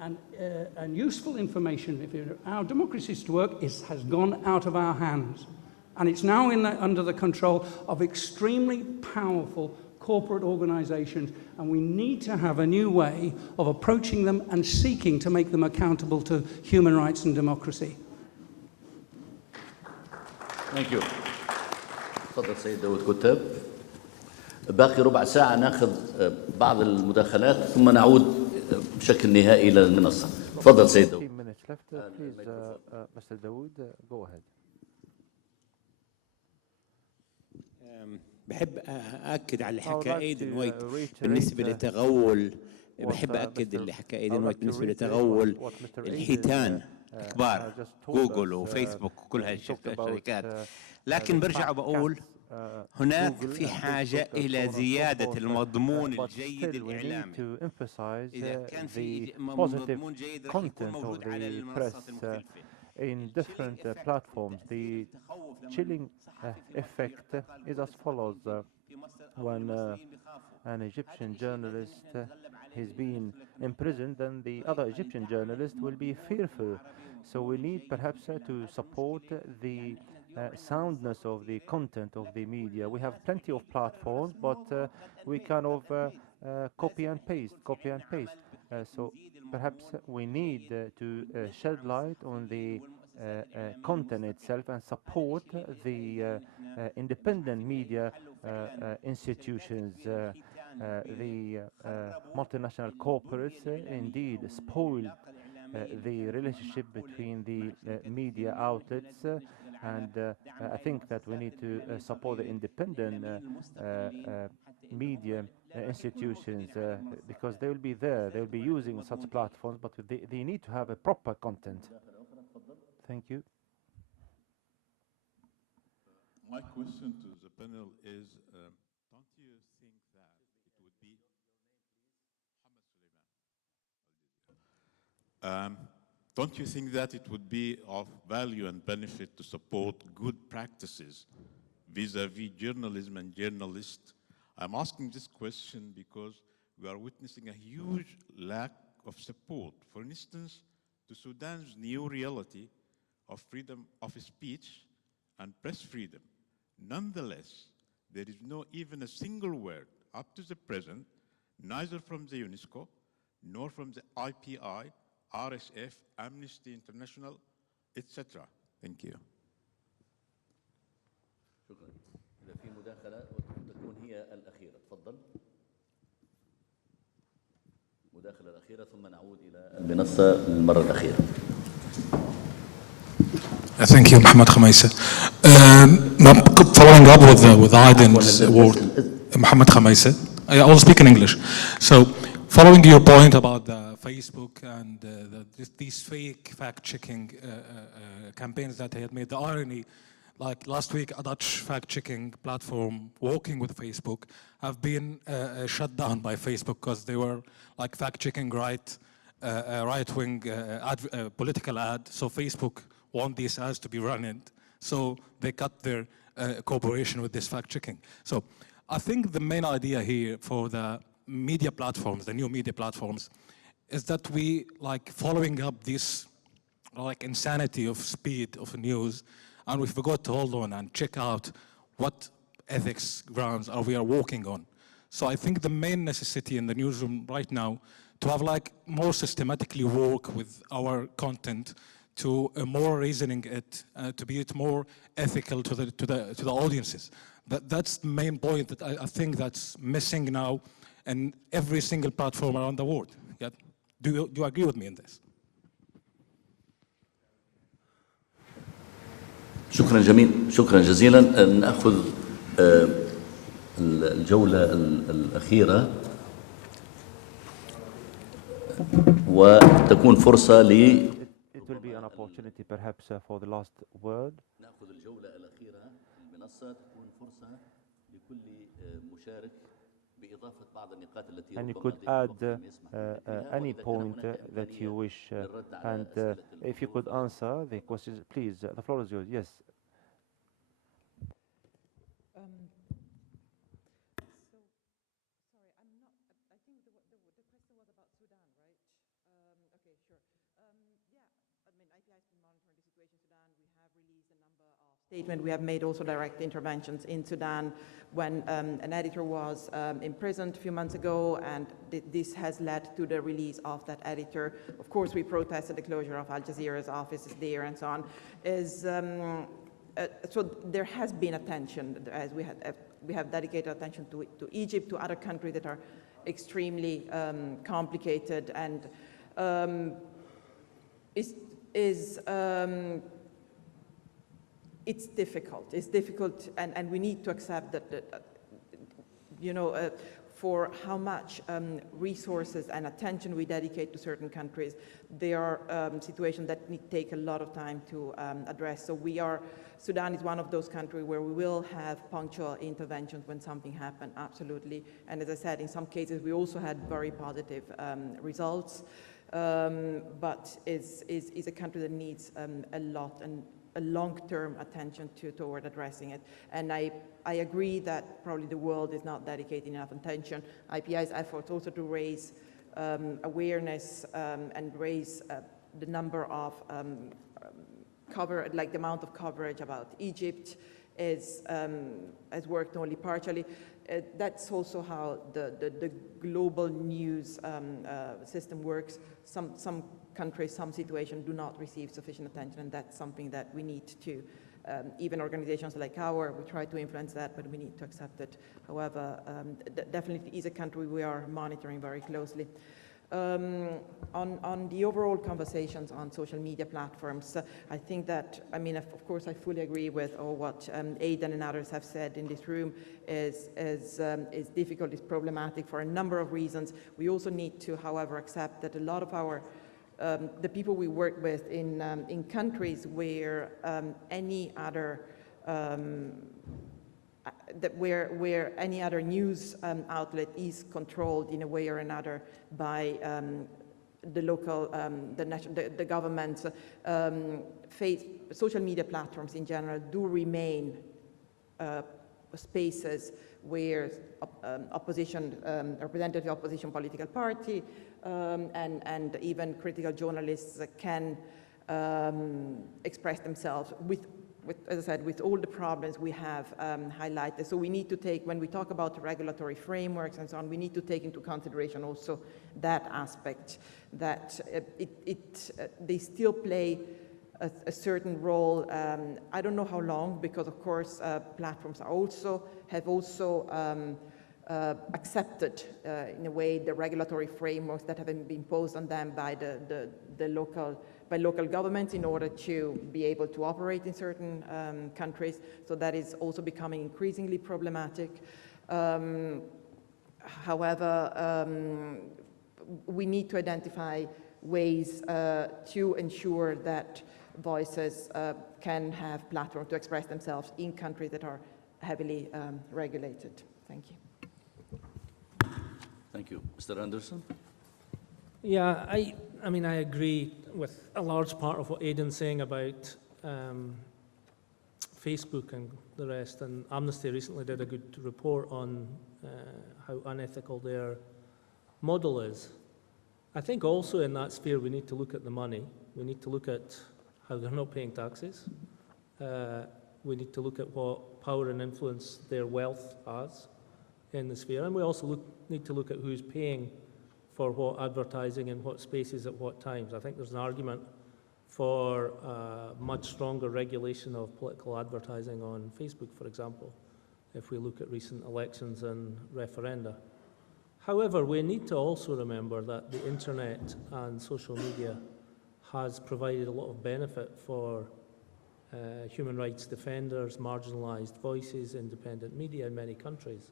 and useful information, if our democracy is to work, has gone out of our hands. And it's now under the control of extremely powerful corporate organizations, and we need to have a new way of approaching them and seeking to make them accountable to human rights and democracy. Thank you. تفضل سيد داود كتاب. باقي ربع ساعة ناخذ بعض المداخلات ثم نعود بشكل نهائي إلى المنصة. تفضل سيد داود. 15 minutes left. Please, Mr. Dawood, go ahead. بحب أأكد على اللي حكى إيدن وايت بالنسبة لتغول. بحب أأكد اللي حكى إيدن وايت بالنسبة لتغول الحيتان كبار جوجل وفيسبوك وكل هالشركات. لكن برجع وبقول هناك في حاجة إلى زيادة المضمون الجيد الإعلامي. إذا كان في مضمون جيد رح يكون موجود على المنصات المختلفة. In different platforms, the chilling effect is as follows. When an Egyptian journalist has been imprisoned, then the other Egyptian journalist will be fearful. So we need perhaps to support the soundness of the content of the media. We have plenty of platforms, but we kind of copy and paste. So perhaps we need to shed light on the content itself and support the independent media institutions. The multinational corporates indeed spoiled the relationship between the media outlets, and I think that we need to support the independent media institutions because they will be there, they will be using such platforms, but they need to have a proper content. Thank you. My question to the panel is, don't you think that it would be don't you think that it would be of value and benefit to support good practices vis-a-vis journalism and journalists? I'm asking this question because we are witnessing a huge lack of support, for instance, to Sudan's new reality of freedom of speech and press freedom. Nonetheless, there is no even a single word up to the present, neither from the UNESCO, nor from the IPI, RSF, Amnesty International, etc. Thank you. شكرا. إذا في مداخلة وتكون هي الأخيرة، تفضل. المداخلة الأخيرة ثم نعود إلى المنصة للمرة الأخيرة. Thank you, Mohammed Khamaisa. Following up with Aiden's word, Mohammed Khamaisa. I will speak in English. So, following your point about the Facebook and these fake fact-checking campaigns that they had made, the irony, like last week, a Dutch fact-checking platform working with Facebook have been shut down by Facebook because they were like fact-checking right-wing political ad. So Facebook want these ads to be running, so they cut their cooperation with this fact-checking. So I think the main idea here for the media platforms, the new media platforms, is that we like following up this like insanity of speed of news, and we forgot to hold on and check out what ethics grounds are we working on. So I think the main necessity in the newsroom right now to have like more systematically work with our content, to more reasoning it, to be it more ethical to the audiences. That's the main point that I think that's missing now in every single platform around the world. Yeah. Do you agree with me in this? شكرا جزيلا. نأخذ الجولة الأخيرة وتكون فرصة It will be an opportunity perhaps for the last word. نأخذ الجولة الأخيرة المنصة تكون فرصة لكل مشارك بإضافة بعض النقاط التي And you could add any point that you wish, and if you could answer the questions, please. The floor is yours. Yes. Statement. We have made also direct interventions in Sudan when an editor was imprisoned a few months ago, and this has led to the release of that editor. Of course, we protested the closure of Al Jazeera's offices there and so on. So there has been attention, as we had we have dedicated attention to Egypt, to other countries that are extremely complicated, and it's difficult. It's difficult, and we need to accept that, for how much resources and attention we dedicate to certain countries, there are situations that take a lot of time to address. So Sudan is one of those countries where we will have punctual interventions when something happens, absolutely. And as I said, in some cases, we also had very positive results, but is a country that needs a lot and a long-term attention toward addressing it. And I agree that probably the world is not dedicating enough attention. IPI's efforts also to raise awareness and raise the number of the amount of coverage about Egypt has worked only partially. That's also how the global news system works. Some countries, some situations do not receive sufficient attention, and that's something that we need to, even organizations like ours, we try to influence that, but we need to accept it. However, definitely is a country we are monitoring very closely. On the overall conversations on social media platforms, I think that, of course, I fully agree with what Aidan and others have said in this room is difficult, is problematic for a number of reasons. We also need to, however, accept that a lot of our the people we work with in countries where any other where any other news outlet is controlled in a way or another by the local, the government, social media platforms in general do remain spaces where opposition, representative opposition political party, and even critical journalists can express themselves with, as I said, with all the problems we have highlighted. So we need to take, when we talk about regulatory frameworks and so on, we need to take into consideration also that aspect, that they still play a certain role. I don't know how long, because of course platforms have also accepted in a way the regulatory frameworks that have been imposed on them by local governments in order to be able to operate in certain countries. So that is also becoming increasingly problematic. However, we need to identify ways to ensure that voices can have platforms to express themselves in countries that are heavily regulated. Thank you. Thank you. Mr. Anderson? Yeah, I agree with a large part of what Aidan's saying about Facebook and the rest, and Amnesty recently did a good report on how unethical their model is. I think also in that sphere we need to look at the money. We need to look at how they're not paying taxes. We need to look at what power and influence their wealth has in the sphere, and we also need to look at who's paying for what advertising in what spaces at what times. I think there's an argument for much stronger regulation of political advertising on Facebook, for example, if we look at recent elections and referenda. However, we need to also remember that the internet and social media has provided a lot of benefit for human rights defenders, marginalized voices, independent media in many countries.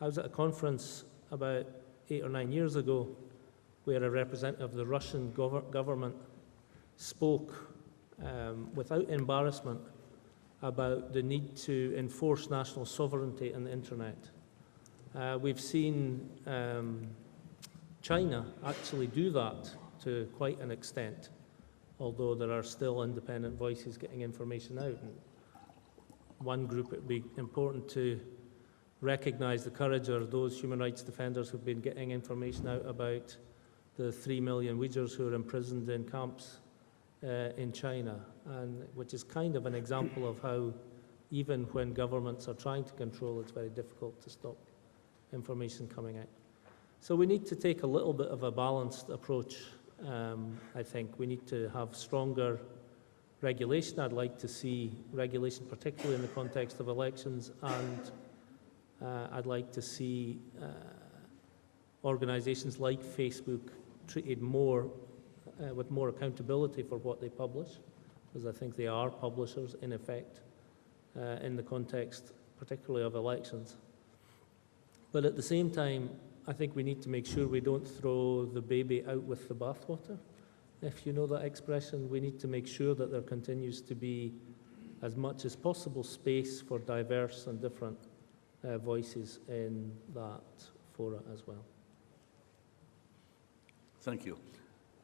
I was at a conference about 8 or 9 years ago where a representative of the Russian government spoke without embarrassment about the need to enforce national sovereignty on the internet. We've seen China actually do that to quite an extent, although there are still independent voices getting information out. And one group, it would be important to recognize the courage of those human rights defenders who've been getting information out about the 3 million Uyghurs who are imprisoned in camps in China, and which is kind of an example of how even when governments are trying to control, it's very difficult to stop information coming out. So we need to take a little bit of a balanced approach. I think we need to have stronger regulation. I'd like to see regulation, particularly in the context of elections, and I'd like to see organizations like Facebook treated more with more accountability for what they publish, because I think they are publishers in effect in the context particularly of elections. But at the same time, I think we need to make sure we don't throw the baby out with the bathwater. If you know that expression, we need to make sure that there continues to be, as much as possible, space for diverse and different voices in that fora as well. Thank you.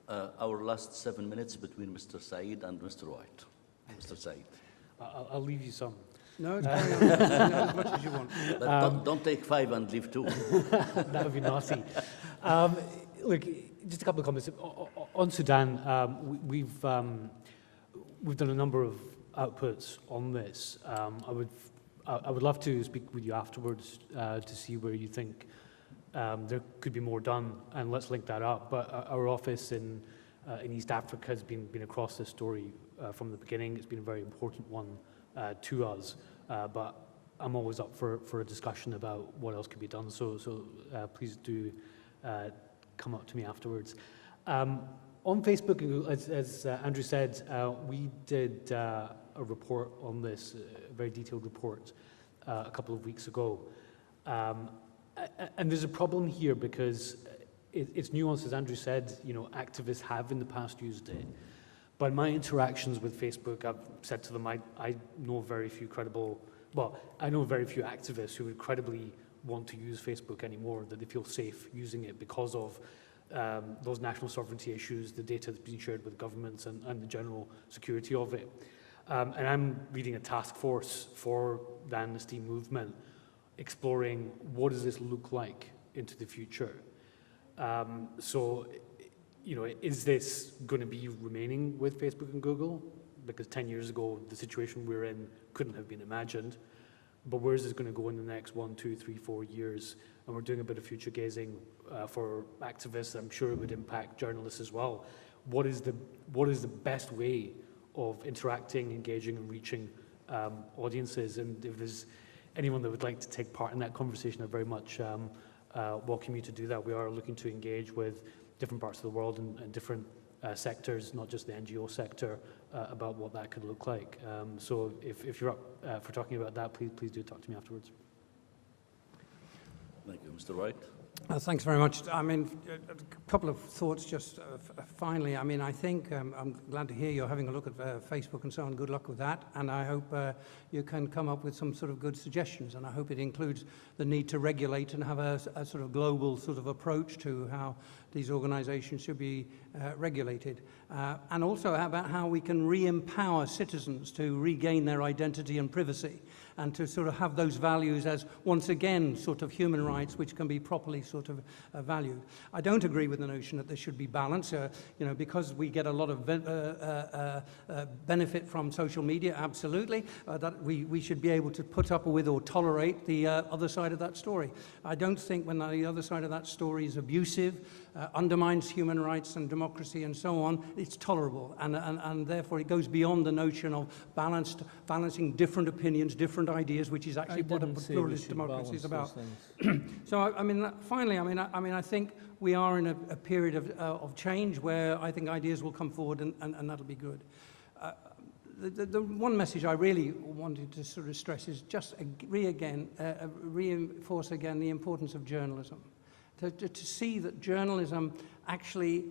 Our last 7 minutes between Mr. Said and Mr. White. Mr. Said. I'll leave you some. No, carry on. As much as you want. But don't take 5 and leave 2. That would be naughty. Look, just a couple of comments. On Sudan, we've done a number of outputs on this. I would love to speak with you afterwards to see where you think there could be more done, and let's link that up. But our office in East Africa has been across this story from the beginning. It's been a very important one to us, but I'm always up for a discussion about what else could be done. So please do come up to me afterwards. On Facebook, as Andrew said, we did a report on this, a very detailed report, a couple of weeks ago. And there's a problem here because it's nuanced, as Andrew said. You know, activists have in the past used it. But in my interactions with Facebook, I've said to them, I know very few I know very few activists who would credibly want to use Facebook anymore, that they feel safe using it because of those national sovereignty issues, the data that's being shared with governments, and the general security of it. And I'm leading a task force for the amnesty movement, exploring what does this look like into the future. So, you know, is this going to be remaining with Facebook and Google? Because 10 years ago, the situation we're in couldn't have been imagined. But where is this going to go in the next 1, 2, 3, 4 years? And we're doing a bit of future gazing for activists. I'm sure it would impact journalists as well. What is the best way of interacting, engaging, and reaching audiences? And if there's anyone that would like to take part in that conversation, I very much welcome you to do that. We are looking to engage with different parts of the world and different sectors, not just the NGO sector, about what that could look like. So if you're up for talking about that, please do talk to me afterwards. Thank you. Mr. Wright? Thanks very much. I mean, a couple of thoughts just finally. I mean, I think I'm glad to hear you're having a look at Facebook and so on. Good luck with that. And I hope you can come up with some sort of good suggestions. And I hope it includes the need to regulate and have a sort of global sort of approach to how these organizations should be regulated. And also about how we can re-empower citizens to regain their identity and privacy, and to sort of have those values as, once again, sort of human rights, which can be properly sort of valued. I don't agree with the notion that there should be balance, you know, because we get a lot of benefit from social media, absolutely, that we should be able to put up with or tolerate the other side of that story. I don't think when the other side of that story is abusive, undermines human rights and democracy and so on, it's tolerable. And therefore it goes beyond the notion of balancing different opinions, different ideas, which is actually what a pluralist democracy is about. So, I mean, finally, I think we are in a period of change where I think ideas will come forward, and that'll be good. The one message I really wanted to sort of stress is just reinforce again the importance of journalism. To see that journalism actually,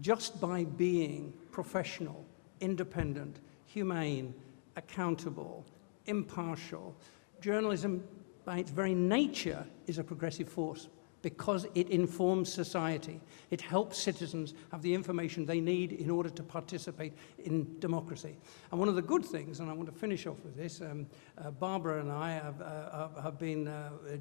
just by being professional, independent, humane, accountable, impartial, journalism by its very nature is a progressive force because it informs society. It helps citizens have the information they need in order to participate in democracy. And one of the good things, and I want to finish off with this, Barbara and I have been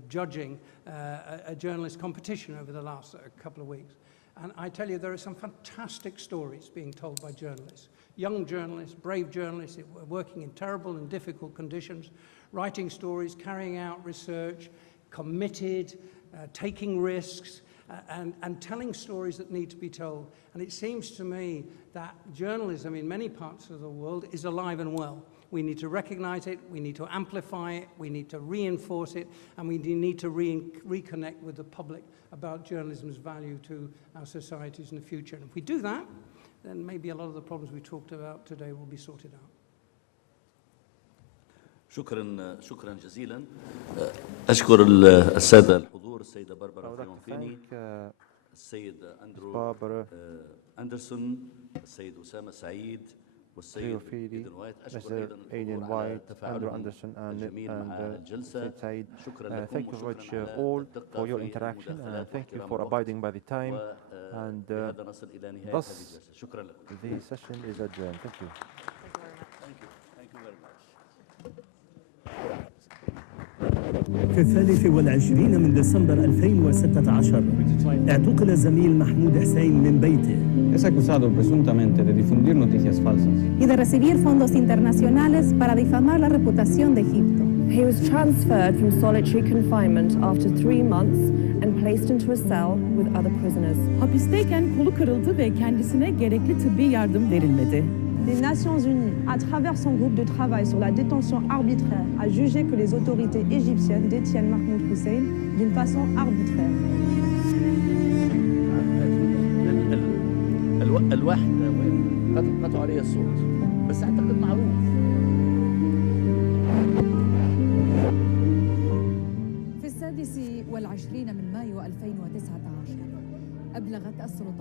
judging a journalist competition over the last couple of weeks. And I tell you, there are some fantastic stories being told by journalists. Young journalists, brave journalists, working in terrible and difficult conditions, writing stories, carrying out research, committed, taking risks, and telling stories that need to be told. And it seems to me that journalism in many parts of the world is alive and well. We need to recognize it, we need to amplify it, we need to reinforce it, and we need to reconnect with the public about journalism's value to our societies in the future. And if we do that, then maybe a lot of the problems we talked about today will be sorted out. شكرا جزيلا. أشكر السادة الحضور، السيدة باربرا فيونفيني، السيد أندرو أندرسون، السيد أسامة سعيد، والسيد إيدن وايت. أشكر أيضا الحضور على تفاعلهم الجميل مع الجلسة. شكرا لكم Thank you very much all for your interaction, and thank you for abiding by the time. And نصل إلى نهاية thus هذه الجلسة. شكرا لكم. the session is adjourned. Thank you. Thank you very much. في 23 من ديسمبر 2016 اعتقل الزميل محمود حسين من بيته. Es acusado presuntamente de difundir noticias falsas y de recibir fondos internacionales para difamar la reputación de Egipto. He was transferred from solitary confinement after 3 months and placed into a cell with other prisoners. Hapisteyken kolu kırıldı ve kendisine gerekli tıbbi yardım verilmedi. Les Nations Unies, à travers son groupe de travail sur la détention arbitraire, a jugé que les autorités égyptiennes détiennent Mahmoud Hussein d'une façon arbitraire. الواحد قطعوا علي الصوت، بس أعتقد معروف. في 26 من مايو 2019 أبلغت السلطات